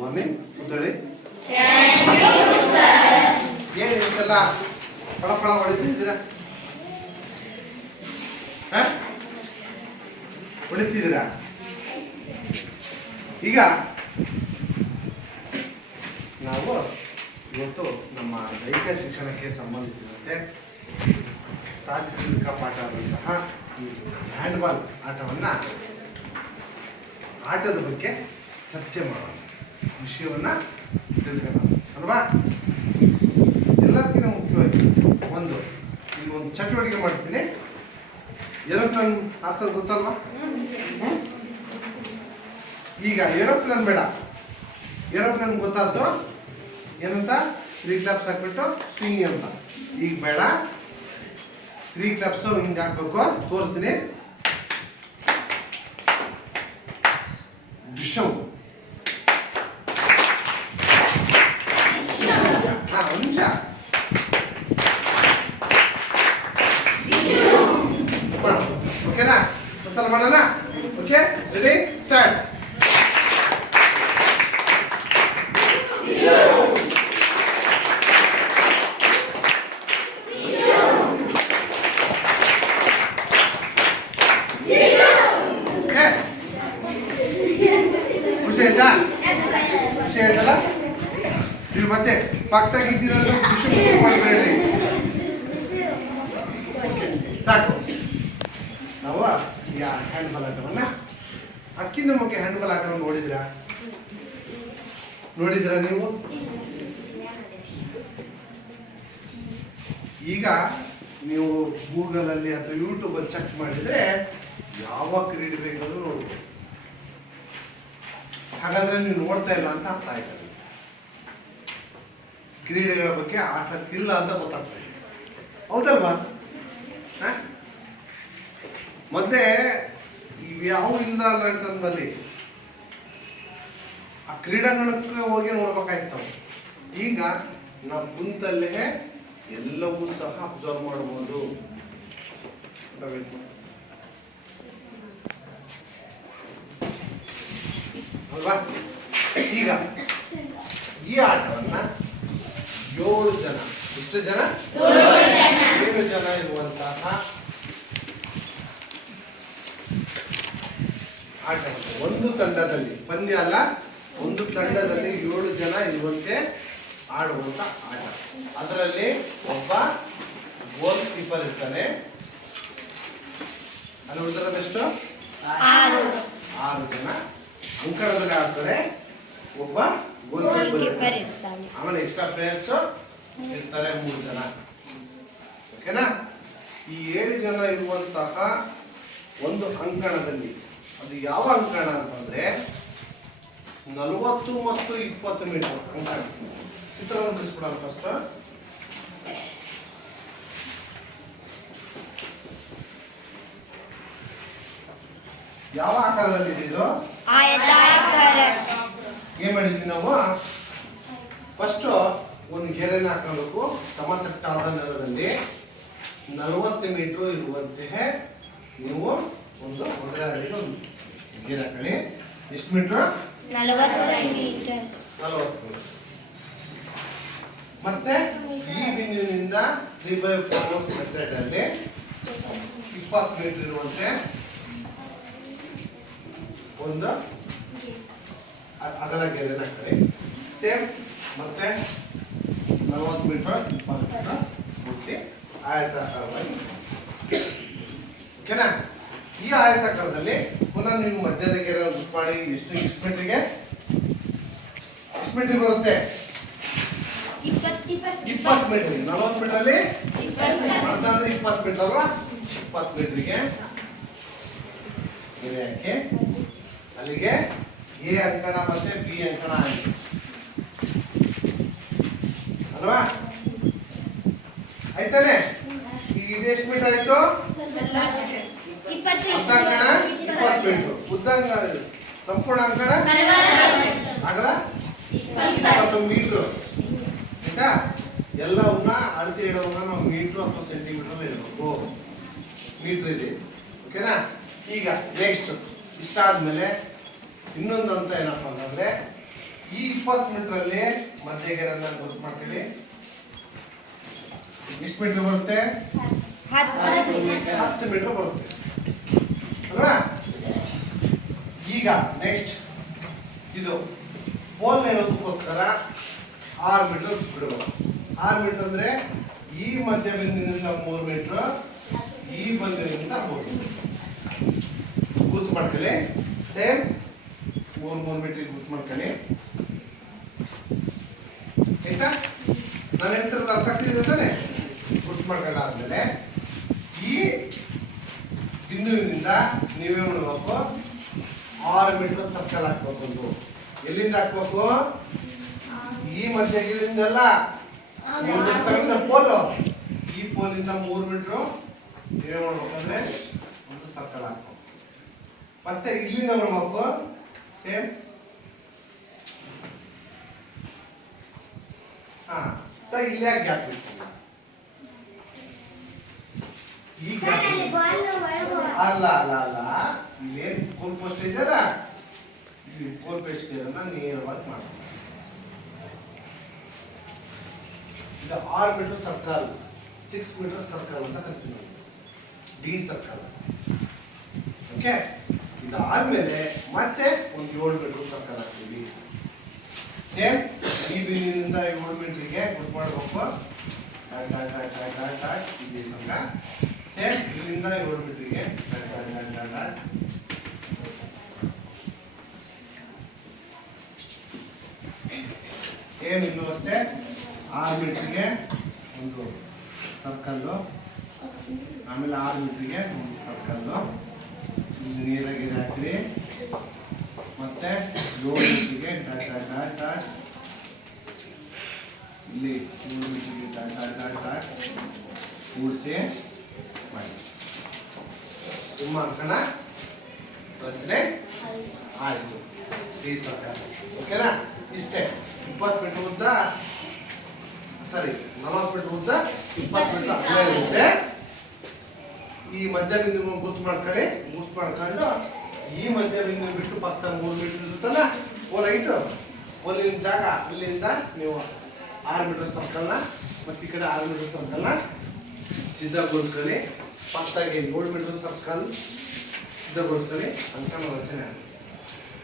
Morning ಕೂತ್ಕೊಳ್ಳಿ. ಏನು ಇವತ್ತೆಲ್ಲ ಫಳ ಫಳ ಹೊಳಿತಿದ್ದೀರಾ? ಹೊಳಿತಿದ್ದೀರಾ? ಈಗ ನಾವು ಇವತ್ತು ನಮ್ಮ ದೈಹಿಕ ಶಿಕ್ಷಣಕ್ಕೆ ಸಂಬಂಧಿಸಿದಂತೆ ತಾತ್ವಿಕ ಪಾಠ ಆದಂತಹ ಹ್ಯಾಂಡ್ಬಾಲ್ ಆಟವನ್ನು ಆಟದ ಬಗ್ಗೆ ಚರ್ಚೆ ಮಾಡೋಣ, ವಿಷಯವನ್ನು ತಿಳ್ಕೊಳ್ಳೋಣ ಅಲ್ವಾ? ಎಲ್ಲದಕ್ಕಿಂತ ಮುಖ್ಯವಾಗಿ ಇಲ್ಲಿ ಒಂದು ಚಟುವಟಿಕೆ ಮಾಡ್ತೀನಿ. ಏರೋಪ್ಲೇನ್ ಹಾರಿಸೋದು ಗೊತ್ತಲ್ವಾ? ಈಗ ಏರೋಪ್ಲೇನ್ ಬೇಡ, ಏರೋಪ್ಲೇನ್ ಗೊತ್ತಾಯ್ತು ಏನಂತ 3 ಕ್ಲಾಪ್ಸ್ ಹಾಕ್ಬಿಟ್ಟು ಸ್ವಿಂಗ್ ಅಂತ. ಈಗ ಬೇಡ, 3 ಕ್ಲಾಪ್ಸು ಹಿಂಗೆ ಹಾಕ್ಬೇಕು. ತೋರಿಸ್ತೀನಿ. ಡಿಶಮ್ ಒಂದು ನಿಮಿಷ. ಓಕೆನಾ? ಒಂದ್ಸಲ ಮಾಡೋಣ. Okay, ready, start. ಖುಷಿ ಆಯ್ತಾ? ಖುಷಿ ಆಯ್ತಲ್ಲ? ನೀವು ಮತ್ತೆ ಪಕ್ಕದಾಗಿದ್ದೀರಲ್ಲ, ಖುಷಿ ಮಾಡಬೇಡಿ. ಸಾಕು. ನಾವು ಈಗ ಹ್ಯಾಂಡ್ಬಾಲ್ ಆಟವನ್ನ ಅದಕ್ಕಿಂತ ಮುಖ್ಯ ಹ್ಯಾಂಡ್ಬಾಲ್ ಆಟವನ್ನು ನೋಡಿದಿರಾ ನೀವು? ಈಗ ನೀವು ಗೂಗಲಲ್ಲಿ ಅಥವಾ ಯೂಟ್ಯೂಬಲ್ಲಿ ಚೆಕ್ ಮಾಡಿದರೆ ಯಾವ ಕ್ರೀಡೆ ಬೇಕಾದ್ರೂ ನೋಡ್ಬೋದು. ಹಾಗಾದ್ರೆ ನೀವು ನೋಡ್ತಾ ಇಲ್ಲ ಅಂತ ಅರ್ಥ ಆಯ್ತು. ಕ್ರೀಡೆಗಳ ಬಗ್ಗೆ ಆಸಕ್ತಿ ಇಲ್ಲ ಅಂತ ಗೊತ್ತಾಗ್ತಾ ಇದೆ, ಹೌದಲ್ವಾ? ಮತ್ತೆ ಇವ್ಯಾವ ಇಲ್ಲ ಅಂತಂದಲ್ಲಿ ಆ ಕ್ರೀಡಾಂಗಣಕ್ಕೆ ಹೋಗಿ ನೋಡ್ಬೇಕಾಯ್ತು ನಾವು. ಈಗ ನಾವು ಕುಂತಲ್ಲೇ ಎಲ್ಲವೂ ಸಹ ಅಬ್ಸರ್ವ್ ಮಾಡ್ಬೋದು ಅಲ್ವಾ? ಈಗ ಈ ಆಟವನ್ನ 7 ಜನ, ಎಷ್ಟು ಜನ? 7 ಜನ ಇರುವಂತಹ ಆಟವನ್ನು ಒಂದು ತಂಡದಲ್ಲಿ, ಪಂದ್ಯ ಅಲ್ಲ, ಒಂದು ತಂಡದಲ್ಲಿ 7 ಜನ ಇರುವಂತೆ ಆಡುವಂತ ಆಟ. ಅದರಲ್ಲಿ ಒಬ್ಬ ಗೋಲ್ ಕೀಪರ್ ಇರ್ತಾನೆ. ಅಲ್ಲಿ ಉಳಿದಿರೋದೆಷ್ಟು? 6 ಜನ ಅಂಕಣದಲ್ಲಿ ಆಡ್ತಾರೆ. ಒಬ್ಬ ಗೋಲ್ ಕೀಪರ್ ಇರ್ತಾನೆ. ಆಮೇಲೆ ಎಕ್ಸ್ಟ್ರಾ ಪ್ಲೇಯರ್ಸ್ ಇರ್ತಾರೆ 3 ಜನ. ಓಕೆನಾ? ಈ 7 ಜನ ಇರುವಂತಹ ಒಂದು ಅಂಕಣದಲ್ಲಿ, ಅದು ಯಾವ ಅಂಕಣ ಅಂತಂದ್ರೆ 40 ಮತ್ತು 20 ಮೀಟರ್ ಅಂಕಣ. ಚಿತ್ರವನ್ನು ತಿಳಿಸ್ಬಿಡೋಣ ಫಸ್ಟ್. ಯಾವ ಆಕಾರದಲ್ಲಿ ಇದು? ಏನ್ ಮಾಡಿದ್ವಿ ನಾವು? ಫಸ್ಟ್ ಒಂದು ಗೆರೆನ ಹಾಕಬೇಕು. ಸಮತಟ್ಟಾದ ನೆಲದಲ್ಲಿ 40 ಮೀಟರ್ ಇರುವಂತೆ ನೀವು ಒಂದು ಮೊದಲನೇದಾಗಿ ಒಂದು ಗೆರೆ ಹಾಕೊಳ್ಳಿ. ಎಷ್ಟು ಮೀಟರ್? 40 ಮೀಟರ್. ಮತ್ತೆ ಈ ಬಿಂದುವಿನಿಂದ 3/4 ಮೆಥಡ್ ಅಲ್ಲಿ 20 ಮೀಟರ್ ಇರುವಂತೆ ಒಂದು ಅಗಲ ಗೆರೆನ ಹಾಕೊಳ್ಳಿ. ಸೇಮ್ ಮತ್ತೆ 40 ಮೀಟರ್ 20 ಮೀಟರ್ ಮುಗಿಸಿ ಆಯತಾಕಾರವಾಗಿ. ಓಕೆನಾ? ಈ ಆಯತಾಕಾರದಲ್ಲಿ ಪುನಃ ನೀವು ಮಧ್ಯದ ಗೆರೆ ಬುಕ್ ಮಾಡಿ. ಎಷ್ಟು ಮೀಟರ್ಗೆ? ಎಷ್ಟು ಮೀಟರ್ ಬರುತ್ತೆ? 20 ಮೀಟರ್. 40 ಮೀಟರ್ ಅಲ್ಲಿ 20 ಮೀಟರ್ ಅಲ್ವಾ? 20 ಮೀಟರ್ಗೆ ಗೆರೆ ಹಾಕಿ ಅಲ್ಲಿಗೆ ಎ ಅಂಕಣ ಮತ್ತೆ ಬಿ ಅಂಕಣ ಆಯ್ತು ಅಲ್ವಾ? ಆಯ್ತಾನೆ? ಈಗ ಇದೆಷ್ಟು ಮೀಟರ್ ಆಯ್ತು? ಅರ್ಧಾಂಕಣ 20 ಮೀಟರ್, ಉದ್ದಂಕ ಸಂಪೂರ್ಣ ಅಂಕಣ ಅಗಲ 20 ಮೀಟರ್. ಆಯ್ತಾ? ಎಲ್ಲವನ್ನ ಅಳತೆ ಇಡುವಾಗ ನಾವು ಮೀಟರ್ ಅಥವಾ ಸೆಂಟಿಮೀಟರ್ ಇರಬೇಕು. ಮೀಟರ್ ಇದೆ. ಓಕೆನಾ? ಈಗ ನೆಕ್ಸ್ಟ್ ಇಷ್ಟಾದ್ಮೇಲೆ ಇನ್ನೊಂದು ಅಂತ ಏನಪ್ಪ ಅಂತಂದ್ರೆ ಈ 20 ಮೀಟರಲ್ಲಿ ಮಧ್ಯಗೆರೆಯನ್ನ ಗುರುತು ಮಾಡ್ಕೊಳ್ಳಿ. ಎಷ್ಟು ಮೀಟರ್ ಬರುತ್ತೆ? 10 ಮೀಟರ್ ಬರುತ್ತೆ ಅಲ್ವಾ? ಈಗ ನೆಕ್ಸ್ಟ್ ಇದು ಪೋಲ್ ಇರೋದಕ್ಕೋಸ್ಕರ 6 ಮೀಟರ್ ಬಿಡಬೇಕು. 6 ಮೀಟರ್ ಅಂದ್ರೆ ಈ ಮಧ್ಯ ಬಿಂದುವಿನಿಂದ 3 ಮೀಟರ್, ಈ ಬಿಂದುವಿನಿಂದ 3 ಮೀಟರ್ ಗುರುತು ಮಾಡ್ಕೊಳ್ಳಿ. ಸೇಮ್ 3 ಮೀಟರ್ ಗುರುತು ಮಾಡ್ಕೊಳ್ಳಿ. ಆಯ್ತಾ? ನಾನು ಹೇಳ್ತಿರೋದು ಅರ್ಥ ಆಗ್ತಿದೆ ತಾನೆ? ಗುರುತು ಮಾಡ್ಕೊಂಡಾದ್ಮೇಲೆ ಈ ಬಿಂದುವಿನಿಂದ ನೀವೇ ಮಾಡಬೇಕು, 6 ಮೀಟರ್ ಸರ್ಕಲ್ ಹಾಕ್ಬೇಕು. ಒಂದು ಎಲ್ಲಿಂದ ಹಾಕ್ಬೇಕು? ಈ ಮಧ್ಯಗಿಲಿಂದಲ್ಲ, ಪೋಲ್, ಈ ಪೋಲಿಂದ 3 ಮೀಟರ್ ನೀವೇ ಮಾಡ್ಬೇಕಂದ್ರೆ ಒಂದು ಸರ್ಕಲ್ ಹಾಕ್ಬೇಕು. ಮತ್ತೆ ಇಲ್ಲಿಂದ ಬರ್ಬೇಕು, ಸೇಮ್. ಹಾ ಸರ್, ಇಲ್ಲೇ ಗ್ಯಾಪ್ ಇಟ್ಟು ಈ ಗ್ಯಾಪ್ ಅಲ್ಲ ಅಲ್ಲ ಅಲ್ಲ, ಇಲ್ಲೇನು ಗೋಲ್ ಪೋಸ್ಟ್ ಇದೆಯಲ್ಲ, ಇಲ್ಲಿ ಗೋಲ್ ಪೋಸ್ಟ್ ಇದನ್ನ ನೇರವಾಗಿ ಮಾಡ್ಬೇಕು. ಇದು 6 ಮೀಟರ್ ಸರ್ಕಲ್, 6 ಮೀಟರ್ ಸರ್ಕಲ್ ಅಂತ ಕರಿತೀವಿ, ಡಿ ಸರ್ಕಲ್. ಓಕೆ, ಇದಾದ್ಮೇಲೆ ಮತ್ತೆ ಒಂದು 7 ಮೀಟರ್ ಸರ್ಕಲ್ ಹಾಕ್ತೀವಿ. ಸೇಮ್ ಈ ಬಿಂದುವಿನಿಂದ 7 ಮೀಟರ್ಗೆ ಗುರುತು ಮಾಡಬೇಕು. ಸೇಮ್ ಇಲ್ಲಿಂದ 7 ಮೀಟರ್ಗೆ ಸೇಮ್ ಇಲ್ಲೂ ಅಷ್ಟೇ 6 ಮೀಟರ್ಗೆ ಒಂದು ಸರ್ಕಲ್ಲು, ಆಮೇಲೆ 6 ಮೀಟರ್ಗೆ ಒಂದು ಸರ್ಕಲ್ಲು. ಇಲ್ಲಿ ನೀರಾಗಿ ಹಾಕ್ರಿ. ಮತ್ತೆ 7 ಮೀಟರ್ಗೆ ಡಾಟ್ ಇಲ್ಲಿ 7 ಮೀಟರ್ಗೆ ಡಾಟ್ ಕೂಡಿಸಿ ಮಾಡಿ. ನಿಮ್ಮ ಅಂಕಣ ರಚನೆ ಆಯಿತು ಈ ಸರ್ಕಾರ. ಓಕೆನಾ? ಇಷ್ಟೇ. 20 ಮೀಟರ್ ಉದ್ದ, ಸರಿ 40 ಮೀಟರ್ ಉದ್ದ, 20 ಮೀಟರ್ ಅಗಲ ಇರುತ್ತೆ. ಈ ಮಧ್ಯ ಬಿಂದು ಗುರ್ತು ಮಾಡ್ಕೊಳ್ಳಿ. ಗುರ್ತು ಮಾಡ್ಕೊಂಡು ಈ ಮಧ್ಯ ಬಿಂದು ಬಿಟ್ಟು ಪಕ್ಕ 3 ಮೀಟರ್ ಇರುತ್ತಲ್ಲ ಪೋಲ್ ಹೈಟು, ಪೋಲಿನ ಜಾಗ ಇಲ್ಲಿಂದ ನೀವು 6 ಮೀಟರ್ ಸರ್ಕಲ್ನ ಮತ್ತು ಈ ಕಡೆ 6 ಮೀಟರ್ ಸರ್ಕಲ್ನ ಸಿದ್ಧಗೊಳಿಸ್ಕೊಳ್ಳಿ. ಪಕ್ಕದಾಗಿ 7 ಮೀಟರ್ ಸರ್ಕಲ್ ಸಿದ್ಧಗೊಳಿಸ್ಕೊಳ್ಳಿ. ಅಂಕಣ ರಚನೆ ಆಗುತ್ತೆ.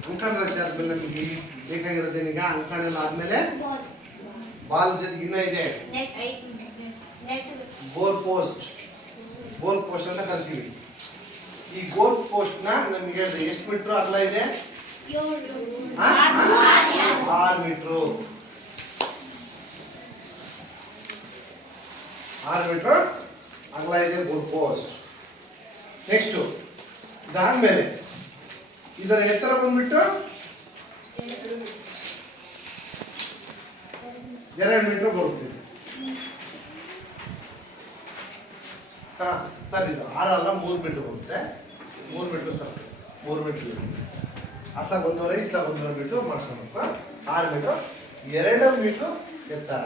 ಅಂಕಣ ರಚನೆ ಆದ್ಮೇಲೆ ನಮಗೆ ಬೇಕಾಗಿರೋದೇನೀಗ ಅಂಕಣ ಎಲ್ಲ ಆದ್ಮೇಲೆ ಬಾಲ್ ಜೊತೆಗೆ ಇನ್ನ ಇದೆ ಗೋಲ್ ಪೋಸ್ಟ್. ಗೋಲ್ ಪೋಸ್ಟ್ ಅಂತ ಕರಿತೀವಿ. ಈ ಗೋಲ್ ಪೋಸ್ಟ್ ನ ನಮ್ಗೆ ಹೇಳಿದ್ರೆ ಎಷ್ಟು ಮೀಟರ್ ಅಗಲ ಇದೆ? 6 ಮೀಟರ್. 6 ಮೀಟರ್ ಅಗಲ ಇದೆ ಗೋಲ್ ಪೋಸ್ಟ್. ನೆಕ್ಸ್ಟ್ ಇದಾದ್ಮೇಲೆ ಇದರ ಎತ್ತರ ಬಂದ್ಬಿಟ್ಟು 2 ಮೀಟರ್ ಬರುತ್ತೆ. ಹಾ ಸರ್, ಇದು 6 ಅಲ್ಲ 3 ಮೀಟರ್ ಬರುತ್ತೆ. 3 ಮೀಟರ್ ಸರ್ಕಲ್, 3 ಮೀಟರ್ ಅತ್ತ 1.5 ಇತ್ತ 1.5 ಮೀಟರ್ ಮಾಡ್ಕೊಬೇಕು. 6 ಮೀಟರ್, 2 ಮೀಟರ್ ಎತ್ತರ.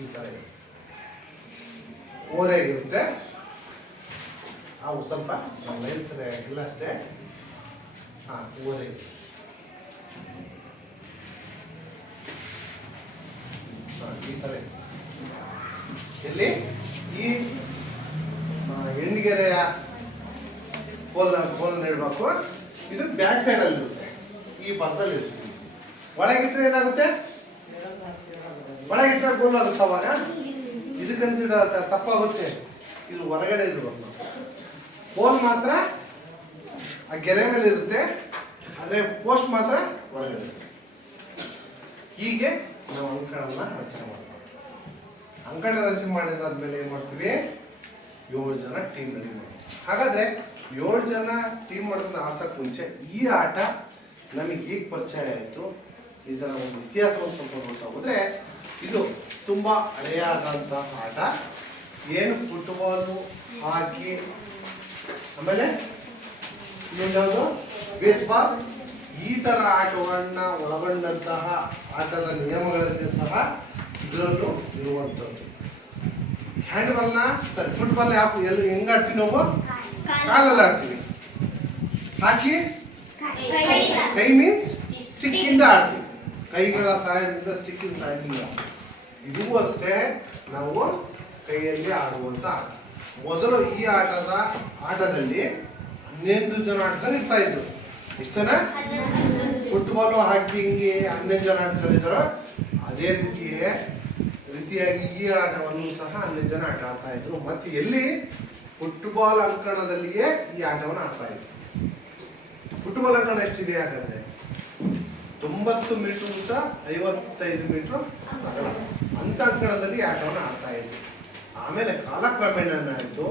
ಈ ಥರ ಓರೆಗಿರುತ್ತೆ. ಅವು ಸ್ವಲ್ಪ ಲೈನ್ ಸರಿ ಆಗಿಲ್ಲ ಅಷ್ಟೇ. ಹಾಂ, ಓರೆ ಈ ಥರ ಇಲ್ಲಿ ಈ ಎಂಡಿಗೆರೆಯ ಕೋಲ್ ಇಡಬೇಕು. ಇದು ಬ್ಯಾಕ್ ಸೈಡ್ ಅಲ್ಲಿ ಇರುತ್ತೆ, ಈ ಭಾಗದಲ್ಲಿ ಇರುತ್ತೆ. ಒಳಗಿಟ್ರೆ ಏನಾಗುತ್ತೆ? ಒಳಗಿಟ್ರೆ ಗೋಲ್ ಆಗುತ್ತೆ. ಅವಾಗ ಇದು ಕನ್ಸಿಡರ್ ತಪ್ಪಾಗುತ್ತೆ. ಇದು ಹೊರಗಡೆ ಇರಬೇಕು. ಕೋಲ್ ಮಾತ್ರ ಆ ಗೆರೆ ಮೇಲೆ ಇರುತ್ತೆ, ಆದರೆ ಪೋಸ್ಟ್ ಮಾತ್ರ ಒಳಗಡೆ. ಹೀಗೆ ನಾವು ಅಂಕಣನ ರಚನೆ ಮಾಡ್ತೀವಿ. ಅಂಕಣ ರಚನೆ ಮಾಡಿದಾದ್ಮೇಲೆ ಏನು ಮಾಡ್ತೀವಿ? 7 ಜನ ಟೀಮ್ ರೆಡಿ ಮಾಡ್ತೀವಿ. ಹಾಗಾದ್ರೆ 7 ಜನ ಟೀಮ್ ಮಾಡೋದನ್ನ ಆಡ್ಸೋಕೆ ಮುಂಚೆ ಈ ಆಟ ನಮಗೆ ಹೇಗೆ ಪರಿಚಯ ಆಯಿತು, ಇದರ ಒಂದು ಇತಿಹಾಸವನ್ನು ಸ್ವಲ್ಪ ನೋಡ್ತಾ ಹೋದರೆ, ಇದು ತುಂಬ ಹಳೆಯಾದಂಥ ಆಟ. ಏನು ಫುಟ್ಬಾಲು, ಹಾಕಿ, ಆಮೇಲೆ ಇನ್ನೊಂದು ಬೇಸ್ಬಾಲ್, ಈ ಥರ ಆಟಗಳನ್ನ ಒಳಗೊಂಡಂತಹ ಆಟದ ನಿಯಮಗಳಲ್ಲಿ ಸಹ ಇದರಲ್ಲೂ ಇರುವಂಥದ್ದು. ಹ್ಯಾಂಡ್ಬಾಲ್ನ ಸರಿ, ಫುಟ್ಬಾಲ್ ಯಾವ ಎಲ್ಲಿ ಹೆಂಗೆ ಆಡ್ತೀವಿ ನಾವು? ಕಾಲಲ್ಲಿ ಆಡ್ತೀವಿ. ಹಾಕಿ ಕೈ ಮೀನ್ಸ್ ಸ್ಟಿಕ್ ಇಂದ ಆಡ್ತೀವಿ, ಕೈಗಳ ಸಹಾಯದಿಂದ, ಸ್ಟಿಕ್ಕಿನ ಸಹಾಯದಿಂದ. ಇದು ಅಷ್ಟೇ ನಾವು ಕೈಯಲ್ಲಿ ಆಡುವಂತ ಆಟ. ಮೊದಲು ಈ ಆಟದಲ್ಲಿ 11 ಜನ ಆಟಗಾರರು ಇರ್ತಾ ಇದ್ರು. ಎಷ್ಟು ಜನ? ಫುಟ್ಬಾಲ್ ಹಾಕಿ ಹಿಂಗೆ 11 ಜನ ಆಟಗಾರರು ಇದ್ರು. ಅದೇ ರೀತಿಯಾಗಿ ಈ ಆಟವನ್ನು ಸಹ 11 ಜನ ಆಟ ಆಡ್ತಾ ಇದ್ರು. ಮತ್ತೆ ಎಲ್ಲಿ? ಫುಟ್ಬಾಲ್ ಅಂಕಣದಲ್ಲಿಯೇ ಈ ಆಟವನ್ನು ಆಡ್ತಾ ಇದ್ರು. ಫುಟ್ಬಾಲ್ ಅಂಕಣ ಎಷ್ಟಿದೆ ಹಾಗಾದ್ರೆ? 90 ಮೀಟರ್ ಉದ್ದ, 55 ಮೀಟರ್ ಅಗಲ. ಅಂತ ಅಂಕಣದಲ್ಲಿ ಆಟವನ್ನು ಆಡ್ತಾ ಇದ್ರು. ಆಮೇಲೆ ಕಾಲಕ್ರಮೇಣ ಏನಾಯಿತು,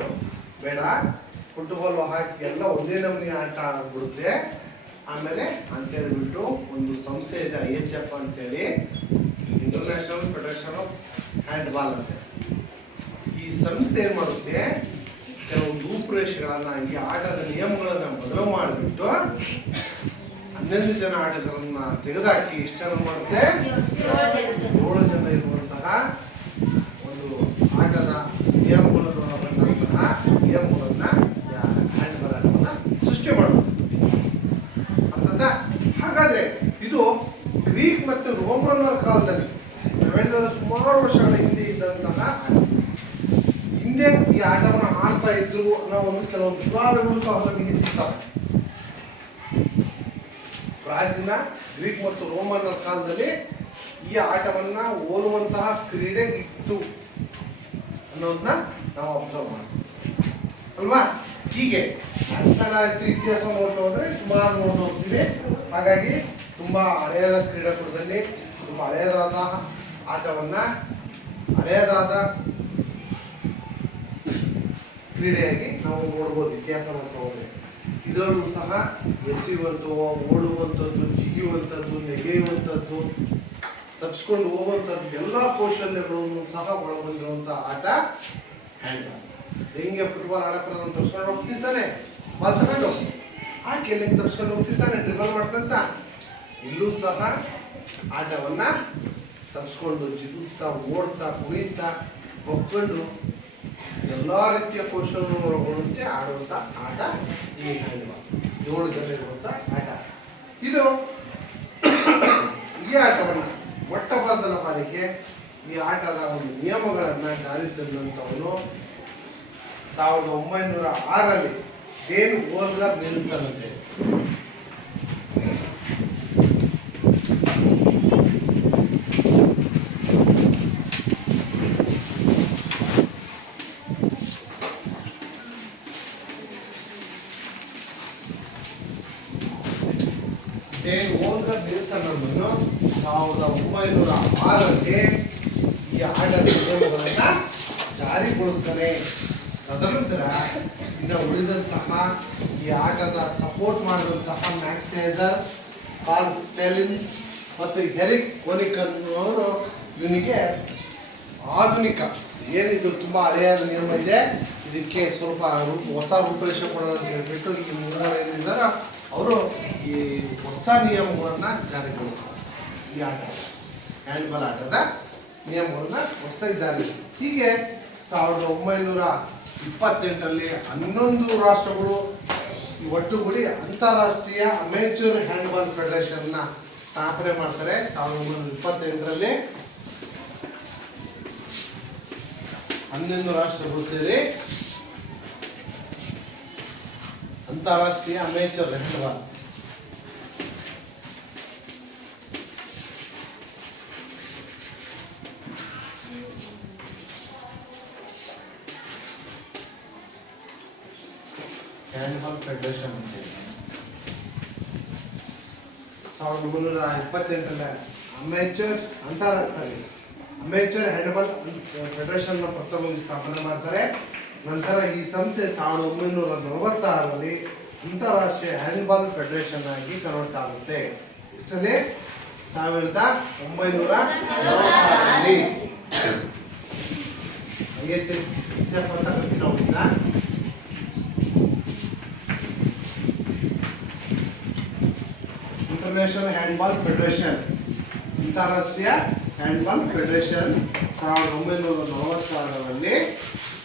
ಬೇಡ ಫುಟ್ಬಾಲ್ ಹಾಕಿ ಎಲ್ಲ ಒಂದೇ ನಮೂನಿ ಆಟ ಆಗ್ಬಿಡುತ್ತೆ. ಆಮೇಲೆ ಅಂತ ಹೇಳ್ಬಿಟ್ಟು ಒಂದು ಸಂಸ್ಥೆ ಇದೆ, IHF ಅಂತೇಳಿ, ಇಂಟರ್ನ್ಯಾಷನಲ್ ಫೆಡರೇಷನ್ ಆಫ್ ಹ್ಯಾಂಡ್ಬಾಲ್ ಅಂತ. ಈ ಸಂಸ್ಥೆ ಏನ್ ಮಾಡುತ್ತೆ, ಕೆಲವು ರೂಪುರೇಷೆಗಳನ್ನ, ಈ ಆಟದ ನಿಯಮಗಳನ್ನ ಬದಲು ಮಾಡಿಬಿಟ್ಟು 11 ಜನ ಆಟಗಾರರನ್ನ ತೆಗೆದುಹಾಕಿ ಎಷ್ಟು ಜನ ಮಾಡುತ್ತೆ? 7 ಜನ ಇರುವಂತಹ ಒಂದು ಆಟದ ನಿಯಮಗಳನ್ನ ಹ್ಯಾಂಡ್ಬಾಲ್ ಆಟವನ್ನ ಸೃಷ್ಟಿ ಮಾಡೋದು. ಅರ್ಥಾಯ್ತಾ? ಹಾಗಾದ್ರೆ ಇದು ಗ್ರೀಕ್ ಮತ್ತು ರೋಮನ್ನರ ಕಾಲದಲ್ಲಿ, ನಾವೇಳಿದ್ರೆ ಸುಮಾರು ವರ್ಷಗಳ ಹಿಂದೆ ಇದ್ದಂತಹ ಹಿಂದೆ ಈ ಆಟವನ್ನು ಆಡ್ತಾ ಇದ್ರು ಅನ್ನೋ ಕೆಲವೊಂದು ಪುರಾವೆಗಳು ಸಹ ನಮಗೆ ಸಿಗ್ತವೆ. ಪ್ರಾಚೀನ ಗ್ರೀಕ್ ಮತ್ತು ರೋಮನ್ನರ ಕಾಲದಲ್ಲಿ ಈ ಆಟವನ್ನ ಹೋಲುವಂತಹ ಕ್ರೀಡೆ ಇತ್ತು ಅನ್ನೋದನ್ನ ನಾವು ಅಬ್ಸರ್ವ್ ಮಾಡ್ತೀವಿ ಅಲ್ವಾ. ಹೀಗೆ ಅಂತಾರಾಷ್ಟ್ರೀಯ ಇತಿಹಾಸ ನೋಡ್ತಾ ಹೋದ್ರೆ ಸುಮಾರು ನೋಡ್ತಾ ಹೋಗ್ತೀವಿ. ಹಾಗಾಗಿ ತುಂಬಾ ಹಳೆಯದ ಕ್ರೀಡಾಕೂಟದಲ್ಲಿ ತುಂಬಾ ಹಳೆಯದಾದ ಆಟವನ್ನ, ಹಳೆಯದಾದ ಕ್ರೀಡೆಯಾಗಿ ನಾವು ನೋಡ್ಬೋದು ಇತಿಹಾಸ ನೋಡ್ತಾ ಹೋದ್ರೆ. ಇದರಲ್ಲೂ ಸಹ ಎಸೆಯುವಂಥದ್ದು, ಓಡುವಂಥದ್ದು, ಜಿಗಿಯುವಂಥದ್ದು, ನೆಗೆಯುವಂಥದ್ದು, ತಪ್ಪಿಸ್ಕೊಂಡು ಹೋಗುವಂಥದ್ದು ಎಲ್ಲ ಕೌಶಲ್ಯಗಳನ್ನು ಸಹ ಒಳಗೊಂಡಿರುವಂಥ ಆಟ ಹ್ಯಾಂಡ್ಬಾಲ್. ಹೆಂಗೆ ಫುಟ್ಬಾಲ್ ಆಡಕ್ಕೆ ತಪ್ಪಿಸ್ಕೊಂಡು ಹೋಗ್ತಿರ್ತಾನೆ, ಬಾಲ್ ತಗೊಂಡು ಆಕೆ ಎಲ್ಲಿ ತಪ್ಪಿಸ್ಕೊಂಡು ಹೋಗ್ತಿರ್ತಾನೆ ಡ್ರಿಬಲ್ ಮಾಡ್ಕೊಂತ, ಇಲ್ಲೂ ಸಹ ಆಟವನ್ನ ತಪ್ಪಿಸ್ಕೊಂಡು ಜಿಗುತ್ತಾ, ಓಡ್ತಾ, ಕುಣಿತಾ, ಒಪ್ಕೊಂಡು ಎಲ್ಲ ರೀತಿಯ ಕೌಶಲ್ಯಗಳನ್ನು ಒಳಗೊಳ್ಳುತ್ತೆ ಆಡುವಂಥ ಆಟ ಈ ಹ್ಯಾಂಡ್ಬಾಲ್. 7 ಜನ ಇರುವಂಥ ಆಟ ಇದು. ಈ ಆಟವನ್ನು ಮೊಟ್ಟ ಮೊದಲ ಬಾರಿಗೆ ಈ ಆಟದ ಒಂದು ನಿಯಮಗಳನ್ನು ಜಾರಿ ತಂದಂಥವನು 1906ರಲ್ಲಿ ಡೇನ್ ವೋಲ್ಗರ್ ನಿಲ್ಸನ್ ಅಂತೇಳಿ. ಡೇನ್ ವೋಲ್ಗರ್ ನಿಲ್ಸನ್ ಅನ್ನೋನು 1906ರಲ್ಲಿ ಈ ಆಟದ ನಿಯಮಗಳನ್ನ ಜಾರಿಗೊಳಿಸ್ತಾನೆ. ತದನಂತರ ಇನ್ನು ಉಳಿದಂತಹ ಈ ಆಟದ ಸಪೋರ್ಟ್ ಮಾಡಿದಂತಹ ಮ್ಯಾಕ್ಸ್ ನೇಜರ್, ಕಾರ್ಲ್ ಸ್ಟೆಲಿನ್ಸ್ ಮತ್ತು ಹೆರಿಕ್ ಕೋನಿಕ್ ಅನ್ನೋರು ಇವನಿಗೆ ಆಧುನಿಕ ಏನಿದು ತುಂಬ ಹಳೆಯಾದ ನಿಯಮ ಇದೆ, ಇದಕ್ಕೆ ಸ್ವಲ್ಪ ಹೊಸ ರೂಪರೇಷೆ ಕೊಡೋಣ ಅಂತ ಹೇಳ್ಬಿಟ್ಟು ಈ ಮೂವರು ಏನಿದ್ದಾರೆ ಅವರು ಈ ಹೊಸ ನಿಯಮಗಳನ್ನು ಜಾರಿಗೊಳಿಸ್ತಾರೆ. ಈ ಆಟ ಹ್ಯಾಂಡ್ಬಾಲ್ ಆಟದ ನಿಯಮಗಳನ್ನ ಹೊಸದಾಗಿ ಜಾರಿ. ಹೀಗೆ 1928ರಲ್ಲಿ 11 ರಾಷ್ಟ್ರಗಳು ಒಟ್ಟುಗೂಡಿ ಅಂತಾರಾಷ್ಟ್ರೀಯ ಅಮೇಚೂರ್ ಹ್ಯಾಂಡ್ಬಾಲ್ ಫೆಡರೇಷನ್ನ ಸ್ಥಾಪನೆ ಮಾಡ್ತಾರೆ. 1928ರಲ್ಲಿ 11 ರಾಷ್ಟ್ರಗಳು ಸೇರಿ ಅಂತಾರಾಷ್ಟ್ರೀಯ ಅಮೇಚೂರ್ ಹ್ಯಾಂಡ್ಬಾಲ್ ಫೆಡರೇಷನ್ ಅಂತೇಳಿ 1928ರಲ್ಲಿ ಅಮೇಚೂರ್ ಹ್ಯಾಂಡ್ಬಾಲ್ ಫೆಡರೇಷನ್ ಪ್ರಥಮವಾಗಿ ಸ್ಥಾಪನೆ ಮಾಡ್ತಾರೆ. ನಂತರ ಈ ಸಂಸ್ಥೆ 1946ರಲ್ಲಿ ಅಂತಾರಾಷ್ಟ್ರೀಯ ಹ್ಯಾಂಡ್ಬಾಲ್ ಫೆಡರೇಷನ್ ಆಗಿ ಕನ್ವರ್ಟ್ ಆಗುತ್ತೆ. ಇಷ್ಟರಲ್ಲಿ 1946ರಲ್ಲಿ IHF ಅಂತ ಕರಿತೀವಿ ನಾವು. ಇಂಟರ್ನ್ಯಾಷನಲ್ ಹ್ಯಾಂಡ್ಬಾಲ್ ಫೆಡರೇಷನ್, ಅಂತಾರಾಷ್ಟ್ರೀಯ ಹ್ಯಾಂಡ್ಬಾಲ್ ಫೆಡರೇಷನ್ 1946ರಲ್ಲಿ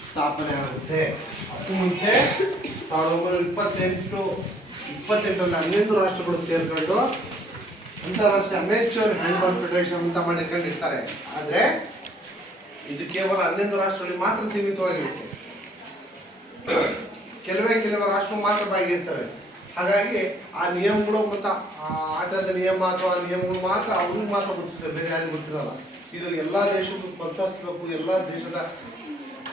ಸ್ಥಾಪನೆ ಆಗುತ್ತೆ. ಅದಕ್ಕೂ ಮುಂಚೆ 1928 28ರಲ್ಲಿ 11 ರಾಷ್ಟ್ರಗಳು ಸೇರ್ಕೊಂಡು ಅಂತಾರಾಷ್ಟ್ರೀಯ ಅಮೇಚೂರ್ ಹ್ಯಾಂಡ್ಬಾಲ್ ಫೆಡರೇಷನ್ ಅಂತ ಮಾಡಿಕೊಂಡಿರ್ತಾರೆ. ಆದರೆ ಇದು ಕೇವಲ 11 ರಾಷ್ಟ್ರಗಳಿಗೆ ಮಾತ್ರ ಸೀಮಿತವಾಗಿರುತ್ತೆ. ಕೆಲವೇ ರಾಷ್ಟ್ರಗಳು ಮಾತ್ರ ಭಾಗಿರ್ತವೆ. ಹಾಗಾಗಿ ಆ ನಿಯಮಗಳು ಮತ್ತು ಆ ಆಟದ ನಿಯಮ ಅಥವಾ ಆ ನಿಯಮಗಳು ಮಾತ್ರ ಅವ್ರಿಗೆ ಮಾತ್ರ ಗೊತ್ತಿರ್ತವೆ, ಬೇರೆ ಯಾರಿಗೂ ಗೊತ್ತಿರಲ್ಲ. ಇದು ಎಲ್ಲ ದೇಶಕ್ಕೂ ಪ್ರೋತ್ಸಾಹಿಸಬೇಕು, ಎಲ್ಲ ದೇಶದ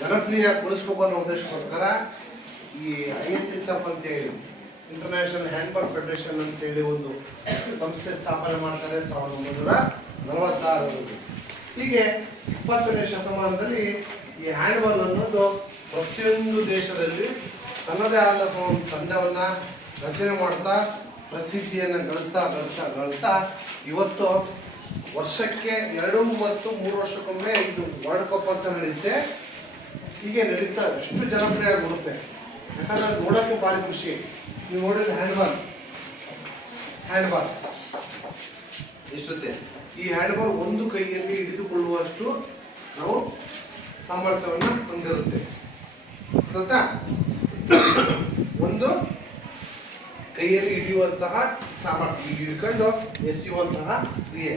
ಜನಪ್ರಿಯಗೊಳಿಸ್ಬೇಕು ಅನ್ನೋ ಉದ್ದೇಶಕ್ಕೋಸ್ಕರ ಈ IHSF ಅಂತೇಳಿ ಇಂಟರ್ನ್ಯಾಷನಲ್ ಹ್ಯಾಂಡ್ಬಾಲ್ ಫೆಡರೇಷನ್ ಅಂತೇಳಿ ಒಂದು ಸಂಸ್ಥೆ ಸ್ಥಾಪನೆ ಮಾಡ್ತಾರೆ 1946ರಲ್ಲಿ. ಹೀಗೆ 20ನೇ ಶತಮಾನದಲ್ಲಿ ಈ ಹ್ಯಾಂಡ್ಬಾಲ್ ಅನ್ನೋದು ಪ್ರತಿಯೊಂದು ದೇಶದಲ್ಲಿ ತನ್ನದೇ ಆದ ಒಂದು ತಂಡವನ್ನು ರಚನೆ ಮಾಡ್ತಾ ಪ್ರಸಿದ್ಧಿಯನ್ನು ಗಳಿಸ್ತಾ ಇವತ್ತು ವರ್ಷಕ್ಕೆ 2 ಮತ್ತು 3 ವರ್ಷಕ್ಕೊಮ್ಮೆ ಇದು ವರ್ಲ್ಡ್ ಕಪ್ ಅಂತ ನಡೆಯುತ್ತೆ. ಹೀಗೆ ನಡೀತಾ ಎಷ್ಟು ಜನಪ್ರಿಯ ಆಗಿಬಿಡುತ್ತೆ. ಯಾಕಂದರೆ ಅದು ನೋಡೋಕ್ಕೆ ಭಾರಿ ಖುಷಿ. ನೀವು ನೋಡಿದ್ರೆ ಹ್ಯಾಂಡ್ಬಾಲ್ ಇಷ್ಟುತ್ತೆ. ಈ ಹ್ಯಾಂಡ್ಬಾಲ್ ಒಂದು ಕೈಯಲ್ಲಿ ಹಿಡಿದುಕೊಳ್ಳುವಷ್ಟು ನಾವು ಸಾಮರ್ಥ್ಯವನ್ನು ಹೊಂದಿರುತ್ತೆ. ಗೊತ್ತಾ? ಒಂದು ಕೈಯಲ್ಲಿ ಹಿಡಿಯುವಂತಹ ಸಾಮರ್ಥ್ಯ, ಈಗ ಹಿಡ್ಕೊಂಡು ಎಸೆಯುವಂತಹ ಕ್ರಿಯೆ,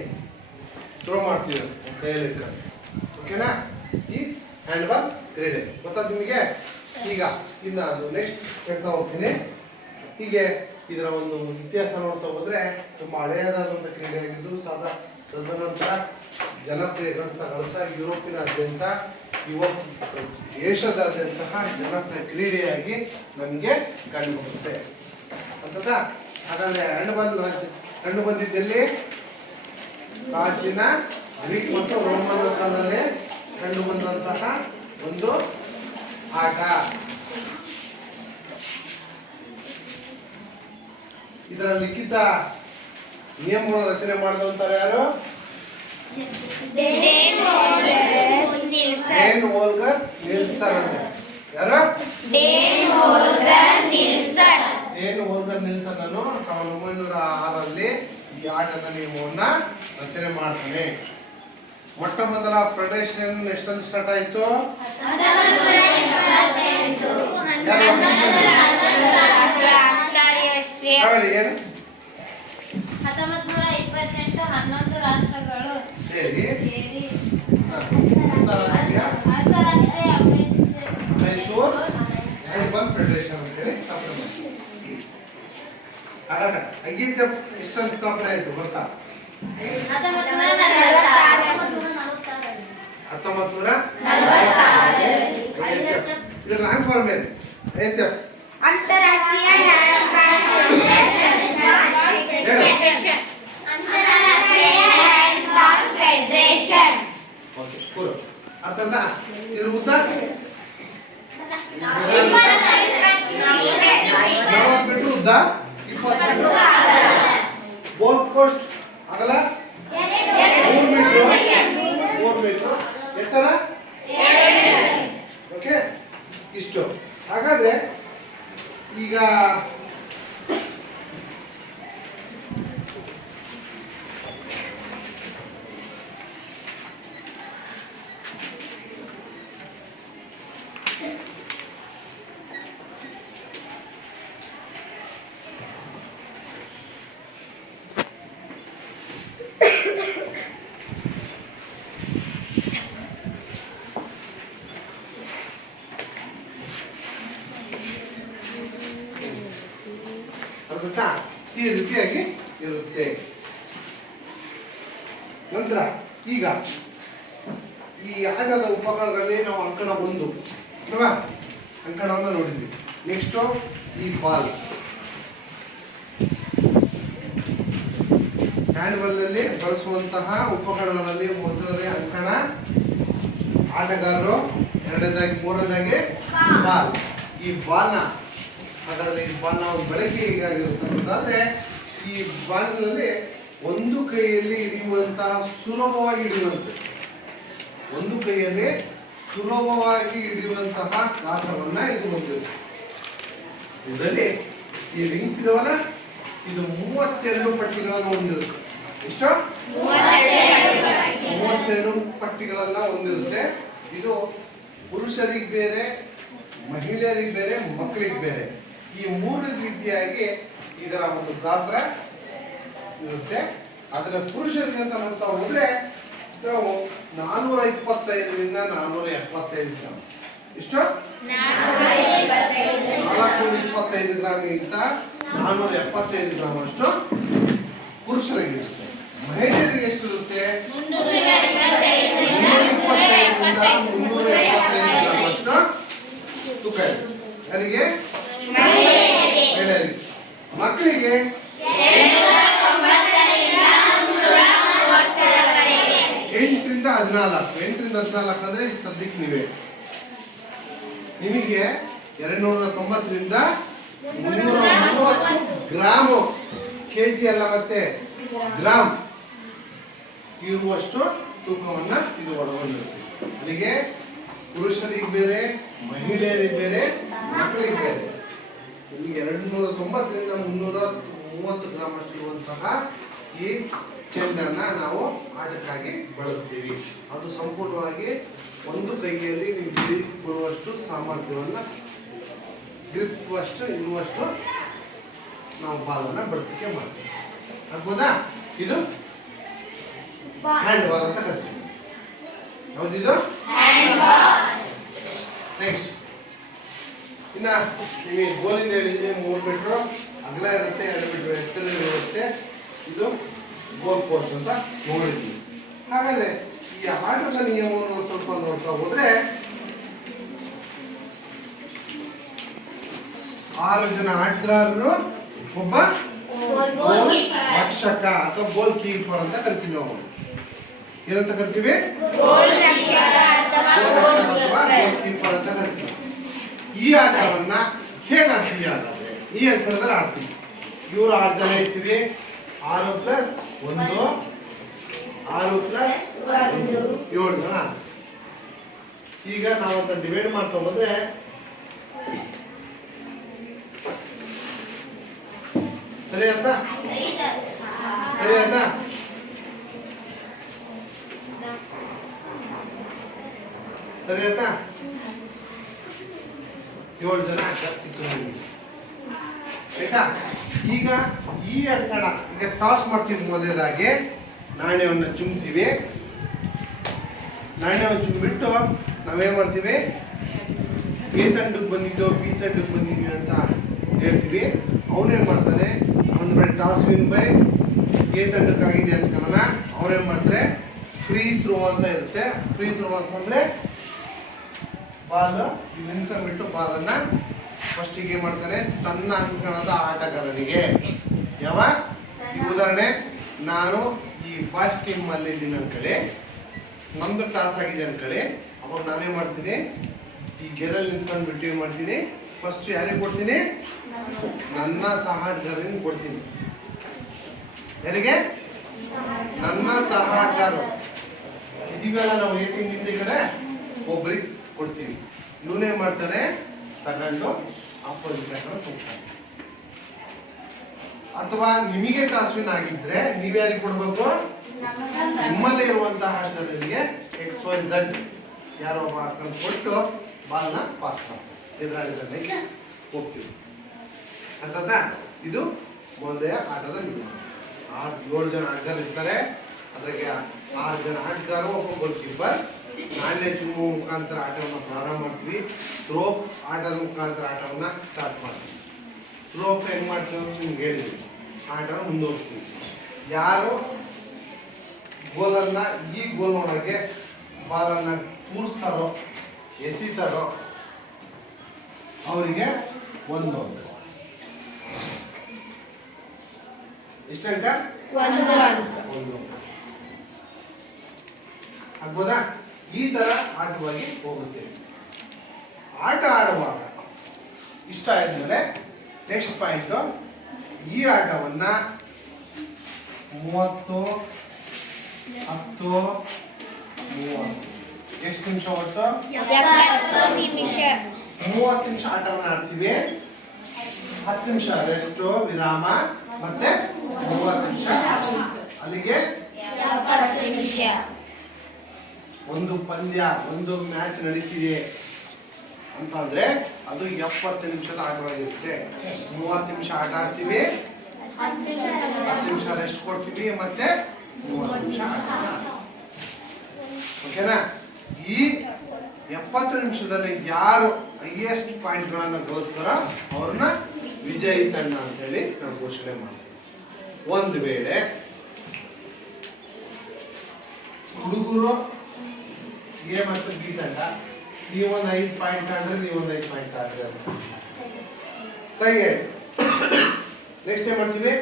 ಥ್ರೋ ಮಾಡ್ತೀವಿ ಕೈಯಲ್ಲಿ ಹಿಡ್ಕೊಂಡು. ಓಕೆನಾ? ಈ ಹ್ಯಾಂಡ್ಬಾಲ್ ಕ್ರೀಡೆ ಗೊತ್ತಾ ನಿಮಗೆ? ಈಗ ಇನ್ನು ಅದು ನೆಕ್ಸ್ಟ್ ಹೇಳ್ತಾ ಹೋಗ್ತೀನಿ. ಹೀಗೆ ಇದರ ಒಂದು ಇತಿಹಾಸ ನೋಡ್ತಾ ಹೋದರೆ ತುಂಬ ಹಳೆಯದಾದಂಥ ಕ್ರೀಡೆಯಾಗಿದ್ದು ತದನಂತರ ಜನಪ್ರಿಯಗೊಳಿಸ್ತಾ ಯುರೋಪಿನಾದ್ಯಂತ ಇವತ್ತು ಏಷ್ಯಾದಾದ್ಯಂತಹ ಜನಪ್ರಿಯ ಕ್ರೀಡೆಯಾಗಿ ನಮಗೆ ಕಂಡುಬರುತ್ತೆ. ಅಂತದಾ? ಹಾಗಾದರೆ ಹ್ಯಾಂಡ್ಬಾಲ್ ಕಂಡು ಬಂದಿದ್ದಲ್ಲಿ ಪ್ರಾಚೀನ ಗ್ರೀಕ್ ಮತ್ತು ರೋಮನ್ ಕಾಲದಲ್ಲಿ ಕಂಡು ಬಂದಂತಹ ಒಂದು ಆಟ. ಇದರ ಲಿಖಿತ ನಿಯಮಗಳನ್ನು ರಚನೆ ಮಾಡಿದಂತಾರೆ ಯಾರು? ಡೇನ್ ವೋಲ್ಗರ್ ನಿಲ್ಸನ್ ಅಂತ. ಯಾರು? ಡೇನ್ ವೋಲ್ಗರ್ ನಿಲ್ಸನ್ ಅನ್ನು 1906ರಲ್ಲಿ ಈ ಆಟದ ನಿಯಮವನ್ನ ರಚನೆ ಮಾಡ್ತಾನೆ. ಮೊಟ್ಟ ಮೊದಲ ಫೆಡರೇಷನ್ ಎಷ್ಟರಲ್ಲಿ ಸ್ಟಾರ್ಟ್ ಆಯಿತು? 1928 11 ರಾಷ್ಟ್ರಗಳು ಸೇರಿ ಫೆಡರೇಷನ್ ಅಂತ ಹೇಳಿ ಸ್ಥಾಪನೆ ಮಾಡಿದ್ರು. ಹಾಗಾದ್ರೆ IHF ಎಷ್ಟರಲ್ಲಿ ಸ್ಥಾಪನೆ ಆಯಿತು ಗೊತ್ತಾ? 1946. ಇದು ಲಾಂಗ್ ಫಾರ್ಮ್ ಏನು? IHF ಅಂತಾರಾಷ್ಟ್ರೀಯ ಹ್ಯಾಂಡ್ಬಾಲ್ ಫೆಡರೇಷನ್. ಓಕೆ, ಕೂರು. ಅರ್ಥಲ್ಲ? ಇದ್ರ ಉದ್ದ 40 ಮೀಟರ್ ಉದ್ದ, 20 ಮೀಟರ್. ಗೋಲ್ ಪೋಸ್ಟ್ ಅಗಲ 3 ಮೀಟರ್, ಎತ್ತರ 2. ಓಕೆ, ಇಷ್ಟು. ಹಾಗಾದ್ರೆ ಈಗ ಈ ರೀತಿಯಾಗಿ ಇರುತ್ತೆ. ನಂತರ ಈಗ ಈ ಆಟದ ಉಪಕರಣಗಳಲ್ಲಿ ನಾವು ಅಂಕಣ 1 ಅಲ್ವಾ, ಅಂಕಣವನ್ನು ನೋಡಿದ್ವಿ. ನೆಕ್ಸ್ಟು ಈ ಬಾಲ್. ಹ್ಯಾಂಡ್ಬಾಲ್ನಲ್ಲಿ ಬಳಸುವಂತಹ ಉಪಕರಣಗಳಲ್ಲಿ ಮೊದಲನೇ ಅಂಕಣ, ಆಟಗಾರರು, 2ನೇದಾಗಿ 3ನೇದಾಗಿ ಬಾಲ್. ಈ ಬಾಲ್ನ ಹಾಗಾದರೆ ಈ ಬಾಲ್ನ ಒಂದು ಬಳಕೆ ಹೀಗಾಗಿರುತ್ತಂತಂದರೆ ಈ ಬಾಲ್ನಲ್ಲಿ ಒಂದು ಕೈಯಲ್ಲಿ ಹಿಡಿಯುವಂತಹ ಸುಲಭವಾಗಿ ಹಿಡಿಯುವಂತೆ, ಒಂದು ಕೈಯಲ್ಲಿ ಸುಲಭವಾಗಿ ಹಿಡಿಯುವಂತಹ ಗಾತ್ರವನ್ನು ಇದು ಹೊಂದಿರುತ್ತೆ. ಇದರಲ್ಲಿ ಈ ರಿಂಗ್ಸ್ ಇದಾವಲ್ಲ, ಇದು 32 ಪಟ್ಟಿಗಳನ್ನು ಹೊಂದಿರುತ್ತೆ. ಎಷ್ಟು? 32 ಪಟ್ಟಿಗಳನ್ನ ಹೊಂದಿರುತ್ತೆ. ಇದು ಪುರುಷರಿಗೆ ಬೇರೆ, ಮಹಿಳೆಯರಿಗೆ ಬೇರೆ, ಮಕ್ಕಳಿಗೆ ಬೇರೆ, ಈ 3 ರೀತಿಯಾಗಿ ಇದರ ಒಂದು ಗಾತ್ರ ಇರುತ್ತೆ. ಅದರ ಪುರುಷರಿಗೆ ಅಂತ ನೋಡ್ತಾ ಹೋದ್ರೆ ನಾವು 425ರಿಂದ 475 ಗ್ರಾಮ್. ಎಷ್ಟು? 425 ಗ್ರಾಮಿಗಿಂತ 475 ಗ್ರಾಮ್ ಅಷ್ಟು ಪುರುಷರಿಗೆ ಇರುತ್ತೆ. ಮಹಿಳೆಯರಿಗೆ ಎಷ್ಟಿರುತ್ತೆ? 325ರಿಂದ 375 ಗ್ರಾಮ್ ಅಷ್ಟು ತೂಕ ಇರುತ್ತೆ. ಯಾರಿಗೆ? ಮಹಿಳೆಯರಿಗೆ. ಮಕ್ಕಳಿಗೆ 8ರಿಂದ 14 ಅಂದ್ರೆ ಸದ್ಯಕ್ಕೆ ನಿಮಗೆ 290ರಿಂದ 330 ಗ್ರಾಮು, ಕೆಜಿ ಅಲ್ಲ ಮತ್ತೆ ಗ್ರಾಮ್ ಇರುವಷ್ಟು ತೂಕವನ್ನ ಇದು ಒಳಗೊಂಡಿರುತ್ತೆ. ಅಲ್ಲಿಗೆ ಪುರುಷರಿಗೆ ಬೇರೆ, ಮಹಿಳೆಯರಿಗೆ ಬೇರೆ, ಮಕ್ಕಳಿಗೆ ಬೇರೆ. ನಿಮಗೆ 290ರಿಂದ 330 ಗ್ರಾಮ್ ಅಷ್ಟು ಇರುವಂತಹ ಈ ಚೆಂಡನ್ನ ನಾವು ಆಟಕ್ಕಾಗಿ ಬಳಸ್ತೀವಿ. ಅದು ಸಂಪೂರ್ಣವಾಗಿ ಒಂದು ಕೈಯಲ್ಲಿ ನೀವು ಹಿಡಿದುಕೊಳ್ಳುವಷ್ಟು ಸಾಮರ್ಥ್ಯವನ್ನ, ಗ್ರಿಪ್ ಅಷ್ಟು ಇರುವಷ್ಟು ನಾವು ಬಾಲನ್ನು ಬಳಸಿಕೆ ಮಾಡ್ತೀವಿ. ಆಗ್ಬೋದಾ? ಇದು ಹ್ಯಾಂಡ್ ಬಾಲ್ ಅಂತ ಕರಿತೀವಿ. ಹೌದಿದು ನೆಕ್ಸ್ಟ್. ಇನ್ನ ನಿಮಗೆ ಗೋಲಿಂದ ಹೇಳಿದ್ರೆ 3 ಮೀಟರ್ ಅಗಲ ಇರುತ್ತೆ, 2 ಮೀಟರ್ ಎತ್ತರ ಇರುತ್ತೆ. ಇದು ಗೋಲ್ ಪೋಸ್ಟ್ ಅಂತ ನೋಡಿದ್ವಿ. ಹಾಗಾದ್ರೆ ಈ ಆಟದ ನಿಯಮವನ್ನು ಸ್ವಲ್ಪ ನೋಡ್ತಾ ಹೋದ್ರೆ 6 ಜನ ಆಟಗಾರರು, ಒಬ್ಬ ರಕ್ಷಕ ಅಥವಾ ಗೋಲ್ ಕೀಪರ್ ಅಂತ ಕರಿತೀವಿ. ನಾವು ಏನಂತ ಕರಿತೀವಿ? ಗೋಲ್ ಕೀಪರ್ ಅಂತ ಕರಿತೀವಿ. ಈ ಆಟವನ್ನ ಹೇಗೆ ಆಡ್ತೀವಿ? ಹಾಗಾದ್ರೆ ಈ ಅಂಕಣದಲ್ಲಿ ಆಡ್ತೀವಿ. ಇವರು 6 ಜನ ಇರ್ತೀವಿ. 6 + 1 6 + 1 7 ಜನ. ಈಗ ನಾವು ಅದನ್ನ ಡಿವೈಡ್ ಮಾಡ್ತಾ ಹೋದ್ರೆ ಸರಿ ಅಂತ ಸರಿ ಅಂತ ಸರಿ ಅಂತ 7 ಜನ ಸಿಕ್ಕಿದ್ವಿ. ಆಯ್ತಾ? ಈಗ ಈ ಅಂಕಣ ಈಗ ಟಾಸ್ ಮಾಡ್ತೀವಿ. ಮೊದಲದಾಗಿ ನಾಣ್ಯವನ್ನು ಚುಮ್ತೀವಿ. ನಾಣ್ಯವನ್ನು ಚುಮ್ಬಿಟ್ಟು ನಾವೇನ್ ಮಾಡ್ತೀವಿ? ಎ ತಂಡಕ್ಕೆ ಬಂದಿದ್ದೋ ಬಿ ತಂಡಕ್ಕೆ ಬಂದಿದ್ವಿ ಅಂತ ಹೇಳ್ತೀವಿ. ಅವನೇನ್ ಮಾಡ್ತಾನೆ? ಒಂದು ಬೇರೆ ಟಾಸ್ ವಿನ್ ಬೈ ಎ ತಂಡಕ್ಕಾಗಿದೆ ಅಂತ ಅವ್ರೇನ್ ಮಾಡ್ತಾರೆ? ಫ್ರೀ ಥ್ರೋ ಅಂತ ಇರುತ್ತೆ. ಫ್ರೀ ಥ್ರೋ ಅಂತಂದ್ರೆ ಬಾಲ್ ನಿಂತ್ಕೊಂಡ್ಬಿಟ್ಟು ಬಾಲನ್ನ ಫಸ್ಟಿಗೆ ಏನ್ ಮಾಡ್ತಾನೆ? ತನ್ನ ಅಂಕಣದ ಆಟಗಾರನಿಗೆ. ಯಾವ ಈ ಉದಾಹರಣೆ, ನಾನು ಈ ಫಸ್ಟ್ ಟೀಮ್ ಅಲ್ಲಿ ಇದ್ದೀನಿ ಅನ್ಕಳಿ, ನಮ್ದು ಟಾಸ್ ಆಗಿದೆ ಅನ್ಕಳಿ. ಅವಾಗ ನಾನೇನ್ ಮಾಡ್ತೀನಿ? ಈ ಗೆರಲ್ಲಿ ನಿಂತ್ಕೊಂಡ್ಬಿಟ್ಟು ಏನ್ ಮಾಡ್ತೀನಿ? ಫಸ್ಟ್ ಯಾರಿಗೆ ಕೊಡ್ತೀನಿ? ನನ್ನ ಸಹಾಟಗಾರನಿಗೆ ಕೊಡ್ತೀನಿ. ಯಾರಿಗೆ? ನನ್ನ ಸಹಾಟಗಾರ ಇದೀವಲ್ಲ ನಾವು ಎ ಟೀಮಿಂದ ಈ ಕಡೆ ಒಬ್ಬರಿಗೆ ಕೊಡ್ತೀವಿ. ಇವನೇನ್ ಮಾಡ್ತಾನೆ? ತಗೊಂಡು ಆಪೋಸಿಟ್ ಹೋಗ್ತಾನೆ. ಅಥವಾ ನಿಮಗೆ ಟಾಸ್ ವಿನ್ ಆಗಿದ್ರೆ ನೀವ್ಯಾರಿಗೆ ಕೊಡ್ಬೇಕು? ನಿಮ್ಮಲ್ಲಿ ಇರುವಂತಹ ಆಟಗಾರರಿಗೆ XYZ ಯಾರೋ ಒಬ್ಬ ಹಾಕೊಂಡು ಕೊಟ್ಟು ಬಾಲ್ನ ಪಾಸ್ ಮಾಡ್ತಾರೆ. ಎದುರಾಳಿ ತಂಡಕ್ಕೆ ಹೋಗ್ತೀವಿ. ಅರ್ಥಾಯ್ತಾ? ಇದು ಒಂದೇ ಆಟದ ನಿಯಮ. 7 ಜನ ಆಟಗಾರರು ಇರ್ತಾರೆ. ಅದ್ರಾಗೆ 6 ಜನ ಆಟಗಾರರು, ಒಬ್ಬ ಗೋಲ್ ಕೀಪರ್. ನಾಣ್ಯ ಚುಮ್ಮು ಮುಖಾಂತರ ಆಟವನ್ನು ಪ್ರಾರಂಭ ಮಾಡ್ತೀವಿ. ಥ್ರೋ ಆಟದ ಮುಖಾಂತರ ಆಟವನ್ನು ಸ್ಟಾರ್ಟ್ ಮಾಡ್ತೀವಿ. ಥ್ರೋ ಹೆಂಗ್ ಮಾಡ್ತೀವಿ ನಿಮ್ಗೆ ಹೇಳಿದ್ವಿ. ಆಟನ ಮುಂದುವರಿಸ್ತೀವಿ. ಯಾರು ಗೋಲನ್ನ ಈ ಗೋಲ್ ಒಳಗೆ ಬಾಲನ್ನ ಕೂರಿಸ್ತಾರೋ, ಎಸಿತಾರೋ ಅವರಿಗೆ 1 ಅಂಕ. ಎಷ್ಟಂಕ? 1 ಅಂಕ. ಆಗ್ಬೋದಾ? ಈ ತರ ಆಟವಾಗಿ ಹೋಗುತ್ತೇವೆ. ಆಟ ಆಡುವಾಗ ಇಷ್ಟ ಆದ್ಮೇಲೆ ನೆಕ್ಸ್ಟ್ ಪಾಯಿಂಟ್, ಈ ಆಟವನ್ನ 30 10 30 ಎಷ್ಟು ನಿಮಿಷ ಒಟ್ಟು? 30 ನಿಮಿಷ ಆಟವನ್ನು ಆಡ್ತೀವಿ. 10 ನಿಮಿಷ ರೆಸ್ಟ್ ವಿರಾಮ, ಮತ್ತೆ 30 ನಿಮಿಷ. ಅಲ್ಲಿಗೆ 70 ನಿಮಿಷ. ಒಂದು ಪಂದ್ಯ, ಒಂದು ಮ್ಯಾಚ್ ನಡೀತಿದೆ. ಅಂತಂದ್ರೆ ಅದು 70 ನಿಮಿಷದ ಆಟವಾಗಿರುತ್ತೆ. 30 ನಿಮಿಷ ಆಟ ಆಡ್ತೀವಿ, 10 ನಿಮಿಷ ರೆಸ್ಟ್ ಕೊಡ್ತೀವಿ, ಮತ್ತೆ 30 ನಿಮಿಷ ಆಟ ಆಡ್ತೀವಿ. ಓಕೆನಾ? ಈ 70 ನಿಮಿಷದಲ್ಲಿ ಯಾರು ಹೈಯೆಸ್ಟ್ ಪಾಯಿಂಟ್ಗಳನ್ನು ಗಳಿಸ್ತಾರೋ ಅವ್ರನ್ನ ವಿಜಯಿ ತಂಡ ಅಂತೇಳಿ ನಾವು ಘೋಷಣೆ ಮಾಡ್ತೀವಿ. ಒಂದು ವೇಳೆ ಹುಡುಗರು ಎ ಮತ್ತು ಬಿ ತಂಡ, ನೀವೊಂದು 5 ಪಾಯಿಂಟ್ ಆಡ್ರೆ ನೀವೊಂದು 5 ಪಾಯಿಂಟ್ ಆಡ್ರೆ ಕೈಗೆ ನೆಕ್ಸ್ಟ್ ಏನ್ ಮಾಡ್ತೀವಿ?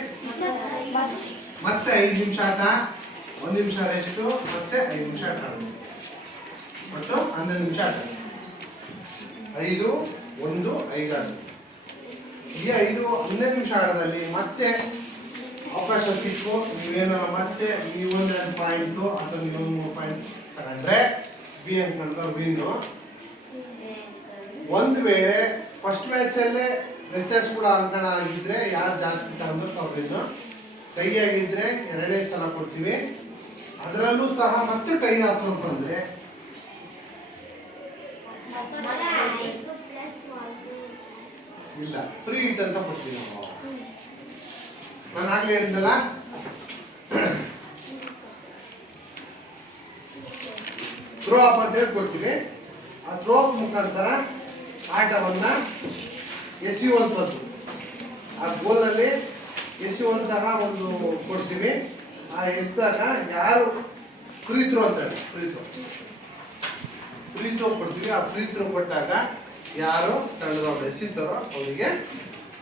ಮತ್ತೆ 5 ನಿಮಿಷ ಆಟ, 1 ನಿಮಿಷ ರೆಸ್ಟು, ಮತ್ತೆ 5 ನಿಮಿಷ ಆಟ ಆಡ್ತೀವಿ. ಮತ್ತು 11 ನಿಮಿಷ ಆಟ, 5 1 5 ಆಡ್ತೀವಿ. ಈ 5 11 ನಿಮಿಷ ಆಟದಲ್ಲಿ ಮತ್ತೆ ಅವಕಾಶ ಸಿಕ್ಕು ನೀವೇನಾರ ಮತ್ತೆ ನೀವೊಂದು 2 ಪಾಯಿಂಟು ಅಥವಾ ನೀವೊಂದು 3 ಪಾಯಿಂಟ್ ತಗೊಂಡ್ರೆ ಬಿ ಅಂತ ವಿನ್ನು. ಒಂದು ವೇಳೆ ಫಸ್ಟ್ ಮ್ಯಾಚಲ್ಲೇ ವ್ಯತ್ಯಾಸಗಳು ಅಂಕಣ ಆಗಿದ್ರೆ ಯಾರು ಜಾಸ್ತಿ ತಗೊಂಡ್ರು ಅವ್ರಿನ್ನು. ಟೈ ಆಗಿದ್ರೆ 2ನೇ ಸಲ ಕೊಡ್ತೀವಿ. ಅದರಲ್ಲೂ ಸಹ ಮತ್ತೆ ಟೈ ಆಯ್ತು ಅಂತಂದ್ರೆ ಇಲ್ಲ, ಫ್ರೀ ಹಿಟ್ ಅಂತ ಕೊಡ್ತೀವಿ ನಾವು. ನಾನು ಆಗ್ಲೇ ಹೇಳಿದ್ದಲ್ಲ, ಥ್ರೋ ಆಫ್ ಅಂತ ಹೇಳ್ಕೊಡ್ತೀವಿ. ಆ ಥ್ರೋ ಆಫ್ ಮುಖಾಂತರ ಆಟವನ್ನ ಎಸೆಯುವಂಥದ್ದು. ಆ ಗೋಲ್ನಲ್ಲಿ ಎಸೆಯುವಂತಹ ಒಂದು ಕೊಡ್ತೀವಿ. ಆ ಎಸ್ದಾಗ ಯಾರು ಫ್ರೀ ಥ್ರೋ ಅಂತಾರೆ, ಫ್ರೀ ಥ್ರೋ ಕೊಡ್ತೀವಿ. ಆ ಫ್ರೀ ಥ್ರೋ ಕೊಟ್ಟಾಗ ಯಾರು ತಂಡದವ್ರು ಎಸಿತಾರೋ ಅವರಿಗೆ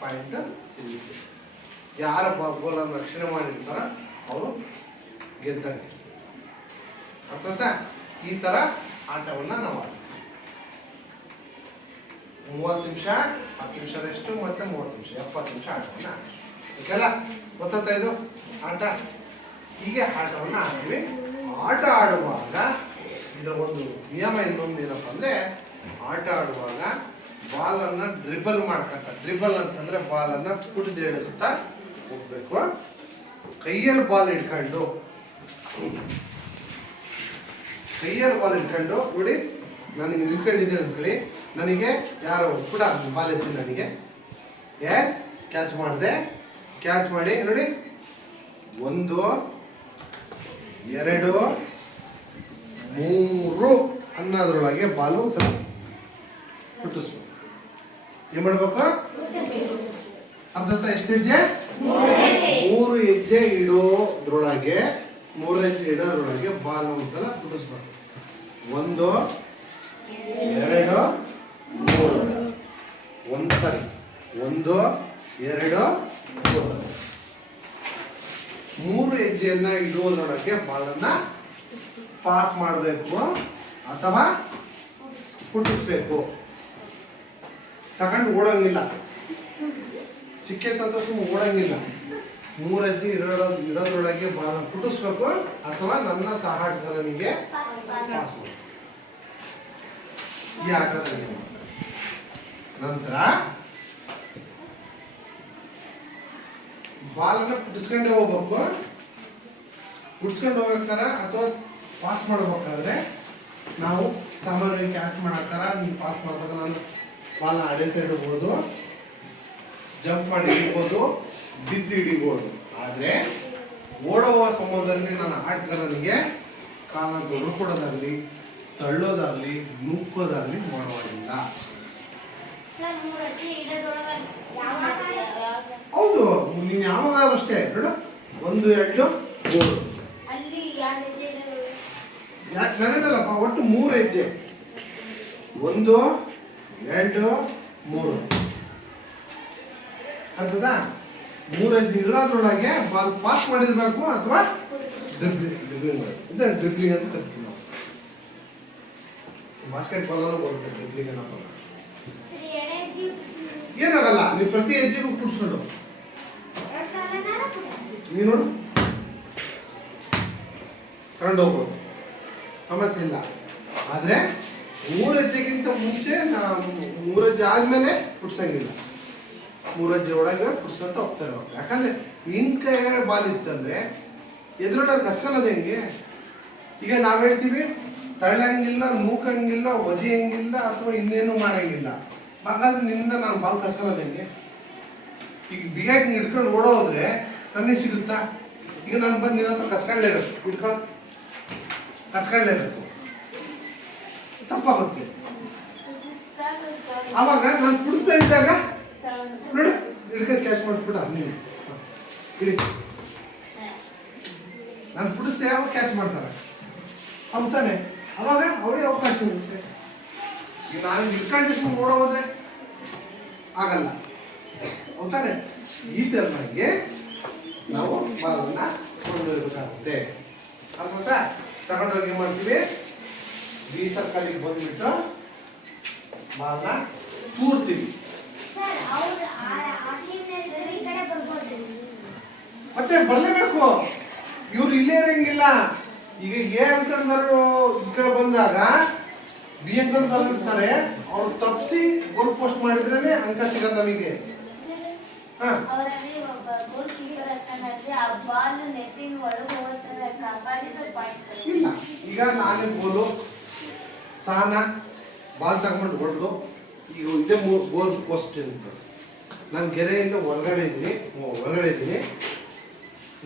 ಪಾಯಿಂಟ್ ಸಿಗುತ್ತೆ. ಯಾರು ಗೋಲನ್ನು ರಕ್ಷಣೆ ಮಾಡಿರ್ತಾರೋ ಅವರು ಗೆದ್ದಂಗೆ. ಅರ್ಥಾತ ಈ ಥರ ಆಟವನ್ನು ನಾವು ಆಡ್ತೀವಿ. 30 ನಿಮಿಷ, 10 ನಿಮಿಷ ರೆಸ್ಟು, ಮತ್ತೆ 30 ನಿಮಿಷ, 70 ನಿಮಿಷ ಆಟವನ್ನು ಆಡ್ತೀವಿ. ಓಕೆಲ್ಲ? ಗೊತ್ತಾಗ್ತಾ ಇದು ಆಟ? ಹೀಗೆ ಆಟವನ್ನು ಆಡ್ತೀವಿ. ಆಟ ಆಡುವಾಗ ಇದರ ಒಂದು ನಿಯಮ ಇನ್ನೊಂದು ಏನಪ್ಪ ಅಂದರೆ, ಆಟ ಆಡುವಾಗ ಬಾಲನ್ನು ಡ್ರಿಬಲ್ ಮಾಡ್ಕೊಂತ. ಡ್ರಿಬಲ್ ಅಂತಂದರೆ ಬಾಲನ್ನು ಕುಡಿದೇಳಿಸ್ತಾ ಹೋಗ್ಬೇಕು. ಕೈಯಲ್ಲಿ ಬಾಲ್ ಇಟ್ಕೊಂಡು ನೋಡಿ, ನನಗೆ ನಿಂತ್ಕೊಂಡಿದ್ದೇನೆ ಅಂದ್ಕೊಳ್ಳಿ. ನನಗೆ ಯಾರೋ ಕೂಡ ಬಾಲ್ ಎಸಿ ನನಗೆ ಎಸ್ ಕ್ಯಾಚ್ ಮಾಡಿದೆ. ಕ್ಯಾಚ್ ಮಾಡಿ ನೋಡಿ, 1 2 3 ಅನ್ನೋದ್ರೊಳಗೆ ಬಾಲು ಸ್ವಲ್ಪ ಹುಟ್ಟಿಸ್ಬೇಕು. ಏನ್ ಮಾಡ್ಬೇಕು? ಅರ್ಥ ಎಷ್ಟು ಹೆಜ್ಜೆ? 3 ಹೆಜ್ಜೆ ಇಡೋದ್ರೊಳಗೆ ಬಾಲ್ ಒಂದ್ಸಲ ಹುಟ್ಟಿಸ್ಬೇಕು. 1 2 3 ಒಂದ್ಸರಿ 1 2 3 ಹೆಜ್ಜೆಯನ್ನ ಇಡುವುದರೊಳಗೆ ಬಾಲನ್ನ ಪಾಸ್ ಮಾಡಬೇಕು ಅಥವಾ ಹುಟ್ಟಿಸ್ಬೇಕು. ತಗೊಂಡು ಓಡಂಗಿಲ್ಲ, ಸಿಕ್ಕೇತಂತ ಸುಮ್ಮನೆ ಓಡಂಗಿಲ್ಲ. 3 ಹೆಜ್ಜೆ ಇಡೋದ್ರೊಳಗೆ ಬಾಲ ಹುಟ್ಟಿಸ್ಬೇಕು ಅಥವಾ ನನ್ನ ಸಹಾಯಕನಿಗೆ ಪಾಸ್ ಮಾಡಬೇಕು. ಈ ಆಟದಲ್ಲಿ ನಂತರ ಬಾಲನ್ನು ಹುಟ್ಟಿಸ್ಕೊಂಡೇ ಹೋಗ್ಬೇಕು. ಹುಟ್ಟಿಸ್ಕೊಂಡು ಹೋಗ್ತಾರ ಅಥವಾ ಪಾಸ್ ಮಾಡ್ಬೇಕಾದ್ರೆ ನಾವು ಸಾಮಾನ್ಯವಾಗಿ ಕ್ಯಾಚ್ ಮಾಡತ್ತಾರ. ನೀವು ಪಾಸ್ ಮಾಡಿದಾಗ ನಾನು ಬಾಲ್ನ ಅಡೆತ ಹಿಡಿಬೋದು, ಜಂಪ್ ಮಾಡಿ ಹಿಡಿಬೋದು, ಬಿದ್ದು ಹಿಡಿಬೋದು. ಆದರೆ ಓಡುವ ಸಮಯದಲ್ಲಿ ನನ್ನ ಆಟಗಾರನಿಗೆ ಕಾಲನ್ನ ದೊಡ್ಡ ಕೊಡೋದಾಗಲಿ, ತಳ್ಳೋದಾಗಲಿ, ನೂಕೋದಾಗಲಿ ಮಾಡುವಾಗಿಲ್ಲ. ಹೌದು, ನೀನು ಯಾವಾಗಾದ್ರೂ ಅಷ್ಟೇ ನೋಡು, 1 2 3 ಯಾಕೆ ನನಗಲ್ಲಪ್ಪ, ಒಟ್ಟು 3 ಹೆಜ್ಜೆ. 1 2 3 ಅರ್ಥದಾ? 3 ಹೆಜ್ಜೆ ಇರೋದ್ರೊಳಗೆ ಬಾಲ್ ಪಾಸ್ ಮಾಡಿರ್ಬೇಕು ಅಥವಾ ಡ್ರಿಬ್ಲಿಂಗ್ ಅಂತ ಕರಿತೀವಿ ನಾವು. ಬಾಸ್ಕೆಟ್ ಬಾಲಲ್ಲೂ ಬರುತ್ತೆ ಡ್ರಿಬ್ಲಿಂಗ್ ಅನ್ನೋ ಪದ. ಏನಾಗಲ್ಲ, ನೀವು ಪ್ರತಿ ಹೆಜ್ಜೆಗೂ ಕೂಡ್ಸ್ಕೊಂಡು ನೀವು ನೋಡು ತಗೊಂಡು ಹೋಗ್ಬೋದು, ಸಮಸ್ಯೆ ಇಲ್ಲ. ಆದರೆ 3 ಹೆಜ್ಜೆಗಿಂತ ಮುಂಚೆ ನಾವು 3 ಹೆಜ್ಜೆ ಆದ್ಮೇಲೆ ಕುಡ್ಸಂಗಿಲ್ಲ. 3 ಹೆಜ್ಜೆ ಒಳಗೆ ಕುಡ್ಸ್ಕೊಂತ ಹೋಗ್ತಾ ಇರ್ಬೇಕು. ಯಾಕಂದ್ರೆ ನಿನ್ ಕೈಯಾಗ ಬಾಲ್ ಇತ್ತಂದ್ರೆ ಎದುರುಳ್ಳ ಕಸ್ಕೊಳ್ಳೋದು ಹೆಂಗೆ? ಈಗ ನಾವು ಹೇಳ್ತೀವಿ ತಳ್ಳಂಗಿಲ್ಲ, ನೂಕಂಗಿಲ್ಲ, ಒದಿಯಂಗಿಲ್ಲ ಅಥವಾ ಇನ್ನೇನು ಮಾಡಂಗಿಲ್ಲ. ಹಾಗಾದ್ರೆ ನಿಂದ ನಾನು ಬಾಲ್ ಕಸ್ಕೊಳ್ಳೋದಂಗೆ. ಈಗ ಬಿಗಾಗಿ ಹಿಡ್ಕೊಂಡು ಓಡೋದ್ರೆ ನನಗೆ ಸಿಗುತ್ತಾ? ಈಗ ನಾನು ಬಂದು ನಿನ್ನ ಹತ್ರ ಕಸ್ಕೊಳ್ಳೇಬೇಕು, ಕಸ್ಕೊಳ್ಳೇಬೇಕು, ತಪ್ಪಾಗುತ್ತೆ. ಆವಾಗ ನಾನು ಕುಡಿಸ್ತಾ ಇದ್ದಾಗ ನೋಡು ಹಿಡ್ಕೊಂಡು ಕ್ಯಾಚ್ ಮಾಡ್ಬಿಡ ನೀವು ಹಿಡಿ. ನಾನು ಕುಡಿಸ್ದೆ ಯಾವಾಗ ಕ್ಯಾಚ್ ಮಾಡ್ತಾರೆ ಅವ್ನು ತಾನೆ, ಅವಾಗ ಅವಳಿಗೆ ಅವಕಾಶ ಇರುತ್ತೆ. ಈಗ ನಾನು ಹಿಡ್ಕೊಂಡು ಓಡೋ ಹೋದ್ರೆ ಆಗಲ್ಲ, ಹೌದಾನೆ? ಈ ಥರನಾಗಿ ನಾವು ಬಾಲನ್ನ ಕೊಂಡೊಯ್ಬೇಕಾಗುತ್ತೆ. ಅರ್ಥ? ತಗೊಂಡೋಗಿ ಏನು ಮಾಡ್ತೀವಿ, ಬಿ ಸರ್ಕಲಿಗೆ ಬಂದ್ಬಿಟ್ಟು ಬಾಲನ್ನ ತೂರ್ತೀವಿ. ಮತ್ತೆ ಬರಲೇಬೇಕು, ಇವ್ರು ಇಲ್ಲೇ ಇರಂಗಿಲ್ಲ. ಈಗ ಎ ಅಂಕಣದವರು ಈ ಕಡೆ ಬಂದಾಗ ಬಿ ಅಂಕಣದವ್ರು ಇರ್ತಾರೆ, ಅವ್ರು ತಪ್ಪಿಸಿ ಗೋಲ್ ಪೋಸ್ಟ್ ಮಾಡಿದ್ರೇನೆ ಅಂಕ ಸಿಗತ್ತೆ ನಮಗೆ. ಇಲ್ಲ, ಈಗ ನಾನೇ ಗೋಲು, ಸಹನ ಬಾಲ್ ತಗೊಂಡು ಹೊಡೆದು, ಈಗ ಇದೇ ಗೋಲ್ ಪೋಸ್ಟ್ ಇರುತ್ತೆ. ನಾನು ಗೆರೆಯಿಂದ ಹೊರಗಡೆ ಇದ್ದೀನಿ,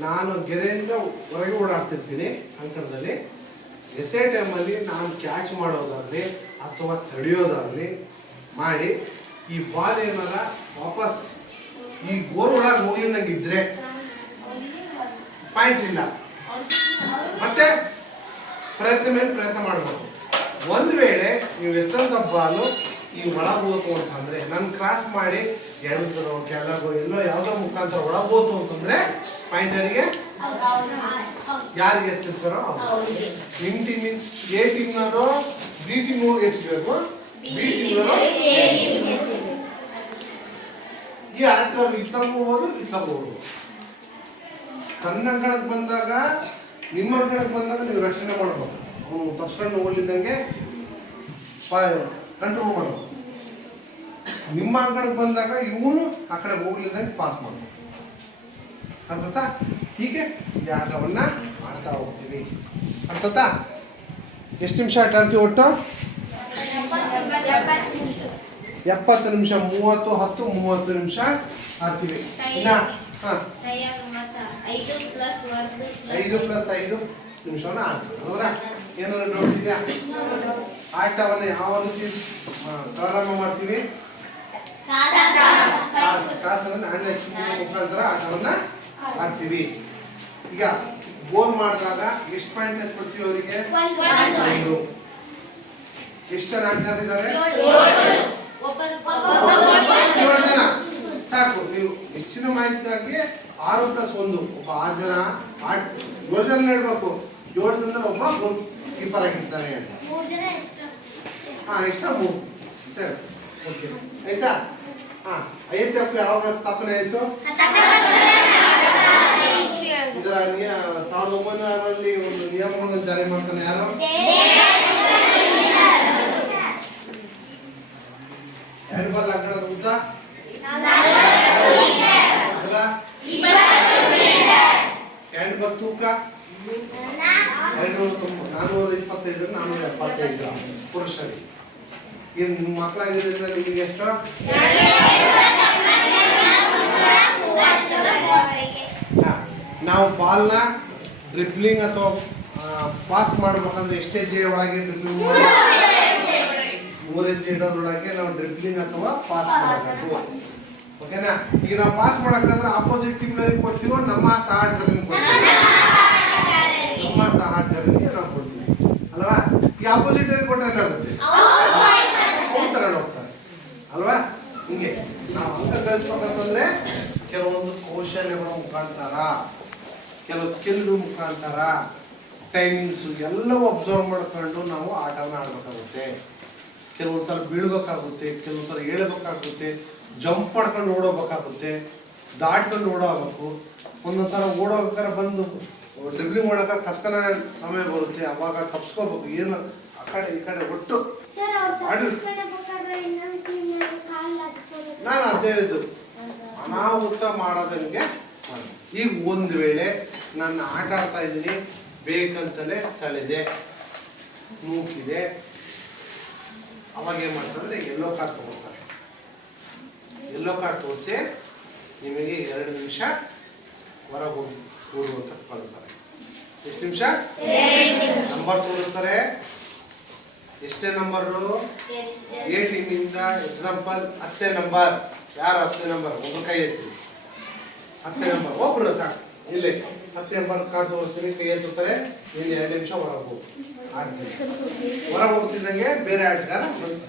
ನಾನು ಗೆರೆಯಿಂದ ಹೊರಗೆ ಓಡಾಡ್ತಿರ್ತೀನಿ ಅಂಕಣದಲ್ಲಿ. ಎಸೆ ಟೈಮಲ್ಲಿ ನಾನು ಕ್ಯಾಚ್ ಮಾಡೋದಾಗಲಿ ಅಥವಾ ತಡೆಯೋದಾಗಲಿ ಮಾಡಿ ಈ ಬಾಲ್ ಏನಾರ ವಾಪಸ್ ಈ ಗೋಲ್ ಒಳಗೆ ಹೋಗ್ಲಿಂದಂಗಿದ್ರೆ ಪಾಯಿಂಟ್ ಇಲ್ಲ. ಮತ್ತೆ ಪ್ರಯತ್ನ ಮೇಲೆ ಪ್ರಯತ್ನ ಮಾಡಬೇಕು. ಒಂದು ವೇಳೆ ನೀವು ಎಷ್ಟಂತ ಬಾಲು ಈ ಒಳಗೆ ಹೋತು ಅಂತಂದ್ರೆ, ನಾನು ಕ್ರಾಸ್ ಮಾಡಿ ಎಡದೋ ಕೆಳಗೋ ಎಲ್ಲೋ ಯಾವುದೋ ಮುಖಾಂತರ ಒಳಗೆ ಹೋತು ಅಂತಂದ್ರೆ ಪಾಯಿಂಟರಿಗೆ ಯಾರಿಗೆ ಎಷ್ಟಿರ್ತಾರೋ ಅವ್ರು. ನಿಮ್ಮ ಟೀಮ್ ಎ ಟೀಮ್ನವರು ಬಿ ಟೀಮ್ ಹೋಗಿ ಎಸ್ಬೇಕು, ಬಿ ಟೀಮ್ನವರು ಈ ಆಟದವ್ರು ಇತ್ಲಾಗ ಹೋಗ್ಬೋದು, ಇತ್ಲಾಗ ಹೋಗ್ಬೋದು. ತನ್ನ ಅಂಕಣಕ್ಕೆ ಬಂದಾಗ, ನಿಮ್ಮ ಅಂಕಣಕ್ಕೆ ಬಂದಾಗ ನೀವು ರಕ್ಷಣೆ ಮಾಡ್ಬೋದು. ಅವನು ತಪ್ಸ್ಕೊಂಡು ಹೋಗ್ಲಿದ್ದಂಗೆ ಕಂಟ್ರೋಲ್ ಮಾಡೋದು. ನಿಮ್ಮ ಅಂಕಣಕ್ಕೆ ಬಂದಾಗ ಇವನು ಆ ಕಡೆ ಹೋಗ್ಲಿದ್ದಂಗೆ ಪಾಸ್ ಮಾಡೋದು. ಅರ್ಥತಾ? ಹೀಗೆ ಈ ಆಟವನ್ನ ಆಡ್ತಾ ಹೋಗ್ತೀವಿ. ಅರ್ಥತಾ? ಎಷ್ಟು ನಿಮಿಷ ಆಟ ಆಡ್ತೀವಿ ಒಟ್ಟು? 70 ನಿಮಿಷ. 30 10 30 ನಿಮಿಷ ಆಡ್ತೀವಿ. ಇನ್ನ 5+5 ನಿಮಿಷವನ್ನ ಆಡ್ತೀವಿ. ಅವರ ಏನಾದ್ರು ಡೌಟ್ ಇದೆಯಾ? ಆಟವನ್ನು ಯಾವ ರೀತಿ ಪ್ರಾರಂಭ ಮಾಡ್ತೀವಿ? ಕ್ಲಾಸ್ ಅಂದ್ರೆ ಮುಖಾಂತರ ಆಟವನ್ನ ಆಡ್ತೀವಿ. ಈಗ ಗೋಲ್ ಮಾಡಿದಾಗ ಎಷ್ಟು ಪಾಯಿಂಟ್ ಕೊಡ್ತೀವಿ ಅವರಿಗೆ? 5. ಎಷ್ಟು ಜನ ಆಡ್ತಾರಿದ್ದಾರೆ? 7 ಜನ ಸಾಕು. ನೀವು ಹೆಚ್ಚಿನ ಮಾಹಿತಿಗಾಗಿ 6+1 ಒಬ್ಬ 6 ಜನ 7 ಜನ ಹೇಳ್ಬೇಕು. 7 ಜನದಲ್ಲಿ ಒಬ್ಬ ಗೋಲ್ ಕೀಪರ್ ಆಗಿರ್ತಾನೆ ಅಂತ. ಎಕ್ಸ್ಟ್ರಾ 3. ಓಕೆ ಆಯ್ತಾ? IHF ಯಾವಾಗ ಸ್ಥಾಪನೆ ಆಯಿತು? ಇದರ 1906ರಲ್ಲಿ ಒಂದು ನಿಯಮವನ್ನು ಜಾರಿ ಮಾಡ್ತಾನೆ ಯಾರು? ಹ್ಯಾಂಡ್ಬಾಲ್ ಅಂಕಣದ ಉದ್ದ ಹ್ಯಾಂಡ್ಬಾಲ್ ತೂಕ 425 475 ಪುರುಷರಿಗೆ. ಇನ್ನು ನಿಮ್ಮ ಮಕ್ಕಳಾಗಿರೋದ್ರಿಂದ ನಿಮಗೆ ಎಷ್ಟು? ನಾವು ಬಾಲ್ನ ಡ್ರಿಬ್ಲಿಂಗ್ ಅಥವಾ ಪಾಸ್ ಮಾಡ್ಬೇಕಂದ್ರೆ ಎಷ್ಟು ಹೆಜ್ಜೆ ಒಳಗೆ ಡ್ರಿಬ್ಲಿಂಗ್ ಮಾಡಿ? 3 ಹೆಜ್ಜೆ ಇಡೋದ್ರೊಳಗೆ ನಾವು ಡ್ರಿಬ್ಲಿಂಗ್ ಅಥವಾ ಪಾಸ್ ಮಾಡಬೇಕು. ಓಕೆನಾ? ಈಗ ನಾವು ಪಾಸ್ ಮಾಡಕ್ಕಂದ್ರೆ ಆಪೋಸಿಟ್ ಟೀಮ್ನವ್ರಿಗೆ ಕೊಡ್ತೀವೋ ನಮ್ಮ ಸಹಾಯಕರಿಗೆ ಕೊಡ್ತೀವಿ? ನಮ್ಮ ಸಹಾಯಕರಿಗೆ ನಾವು ಕೊಡ್ತೀವಿ ಅಲ್ವಾ? ಈ ಆಪೋಸಿಟ್ ಕೊಟ್ಟರೆ ಏನಾಗುತ್ತೆ? ಅವ್ರು ತಗೊಂಡು ಹೋಗ್ತಾರೆ ಅಲ್ವಾ? ಹಿಂಗೆ ನಾವು ಅಂಕ ಕಲಿಸ್ಬೇಕಂತಂದ್ರೆ ಕೆಲವೊಂದು ಕೌಶಲ್ಯಗಳ ಮುಖಾಂತರ, ಕೆಲವು ಸ್ಕಿಲ್ಗಳ ಮುಖಾಂತರ, ಟೈಮಿಂಗ್ಸು ಎಲ್ಲವೂ ಅಬ್ಸರ್ವ್ ಮಾಡ್ಕೊಂಡು ನಾವು ಆಟವನ್ನು ಆಡಬೇಕಾಗುತ್ತೆ. ಕೆಲವೊಂದ್ಸಲ ಬೀಳ್ಬೇಕಾಗುತ್ತೆ, ಕೆಲವೊಂದ್ಸಲ ಏಳಬೇಕಾಗುತ್ತೆ, ಜಂಪ್ ಮಾಡ್ಕೊಂಡು ಓಡೋಬೇಕಾಗುತ್ತೆ, ದಾಟ್ಕೊಂಡು ಓಡೋಬೇಕು. ಒಂದೊಂದ್ಸಲ ಓಡೋಬೇಕಾದ್ರೆ ಬಂದು ಡ್ರಿಬ್ಲಿಂಗ್ ಮಾಡೋಕೆ ಕಷ್ಟನ ಸಮಯ ಬರುತ್ತೆ, ಅವಾಗ ತಪ್ಸ್ಕೋಬೇಕು. ಏನು ಆ ಕಡೆ ಈ ಕಡೆ ಒಟ್ಟು ನಾನು ಅದೇ ಹೇಳಿದ್ದು, ಅನಾಹುತ ಮಾಡೋದಂಗೆ. ಈಗ ಒಂದು ವೇಳೆ ನಾನು ಆಟ ಆಡ್ತಾ ಇದ್ದೀನಿ, ಬೇಕಂತಲೇ ತಳೆದೆ, ನೂಕಿದೆ, ಅವಾಗ ಏನು ಮಾಡ್ತಾರೆ, ಯೆಲ್ಲೋ ಕಾರ್ಡ್ ತೋರಿಸ್ತಾರೆ. ಯೆಲ್ಲೋ ಕಾರ್ಡ್ ತೋರಿಸಿ ನಿಮಗೆ 2 ನಿಮಿಷ ಹೊರಗೆ ಹೋಗಿ ಕೂರು ಅಂತ ಕಳಿಸ್ತಾರೆ. ಎಷ್ಟು ನಿಮಿಷ? ನಂಬರ್ ತೋರಿಸ್ತಾರೆ. ಎಷ್ಟೇ ನಂಬರು? ಎ ಟೀಮಿಂದ ಎಕ್ಸಾಂಪಲ್ 10ನೇ ನಂಬರ್. ಯಾರು 10ನೇ ನಂಬರ್? ಒಂದು ಕೈ ಎತ್ತಿ. 10ನೇ ನಂಬರ್ ಒಬ್ರು ಸಾಕು. ಇಲ್ಲಿ 10ನೇ ನಂಬರ್ ಕಾರ್ಡ್ ತೋರಿಸ್ತೀನಿ, ಕೈ ಎತ್ತುತ್ತಾರೆ. ನೀನು 2 ನಿಮಿಷ ಹೊರಗೆ ಹೋಗು ಆಡ್ತೀನಿ. ಹೊರಗೆ ಹೋಗ್ತಿದ್ದಂಗೆ ಬೇರೆ ಆಟಗಾರ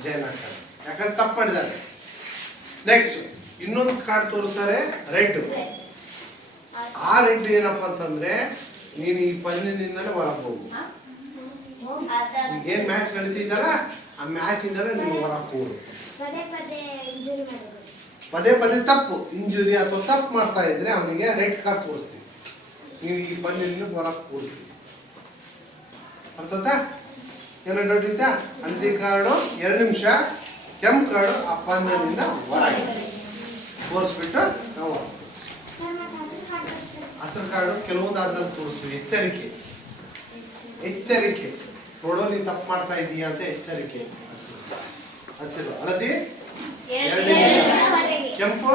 ಜಾಯ್ನ್ ಆಗ್ತಾರೆ, ಯಾಕಂದ್ರೆ ತಪ್ಪಾಡಿದ್ದಾರೆ. ನೆಕ್ಸ್ಟ್ ಇನ್ನೊಂದು ಕಾರ್ಡ್ ತೋರಿಸ್ತಾರೆ, ರೆಡ್. ಆ ರೆಡ್ ಏನಪ್ಪ ಅಂತಂದ್ರೆ ನೀನು ಈ ಪಂದ್ಯದಿಂದಲೇ ಹೊರಗೆ ಹೋಗು. ಈಗೇನು ಮ್ಯಾಚ್ ನಡೀತಿದ್ದಾರ ಆ ಮ್ಯಾಚ್ ಇಂದಲೇ ನೀನು ಹೊರಗೆ ಹೋಗು. ಪದೇ ಪದೇ ತಪ್ಪು ಇಂಜುರಿ ಅಥವಾ ತಪ್ಪು ಮಾಡ್ತಾ ಇದ್ರೆ ಅವನಿಗೆ ರೆಡ್ ಕಾರ್ಡ್ ತೋರಿಸ್ತೀವಿ. ನೀವು ಈ ಪಂದ್ಯದಿಂದ ಹೊರಗೆ ಕೂರಿಸ್ತೀವಿ. ಅರ್ಥಾಯ್ತಾ? ಏನೋ ಡೌಟ್ ಇತ್ತಾ? ಹಳದಿ ಕಾರ್ಡು 2 ನಿಮಿಷ, ಕೆಂಪು ಕಾರ್ಡು ಆ ಪಂದ್ಯದಿಂದ ಹೊರಗೆ ತೋರಿಸ್ಬಿಟ್ಟು ನಾವು ಹೊರಗೆ ಹಸಿರು ಕಾರ್ಡು ಕೆಲವೊಂದು ಆಟದಲ್ಲಿ ತೋರಿಸ್ತೀವಿ. ಎಚ್ಚರಿಕೆ ಎಚ್ಚರಿಕೆ, ನೋಡೋ ನೀನು ತಪ್ಪು ಮಾಡ್ತಾ ಇದೀಯ ಅಂತ ಎಚ್ಚರಿಕೆ. ಹಸಿರು. ಹಳದಿ 2 ನಿಮಿಷ, ಕೆಂಪು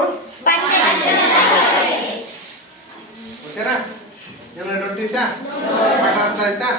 ಓಕೆನಾ? ಏನೋ ಡೌಟ್ ಇತ್ತಾ? ಪಾಠ ಅರ್ಥ ಆಯ್ತಾ?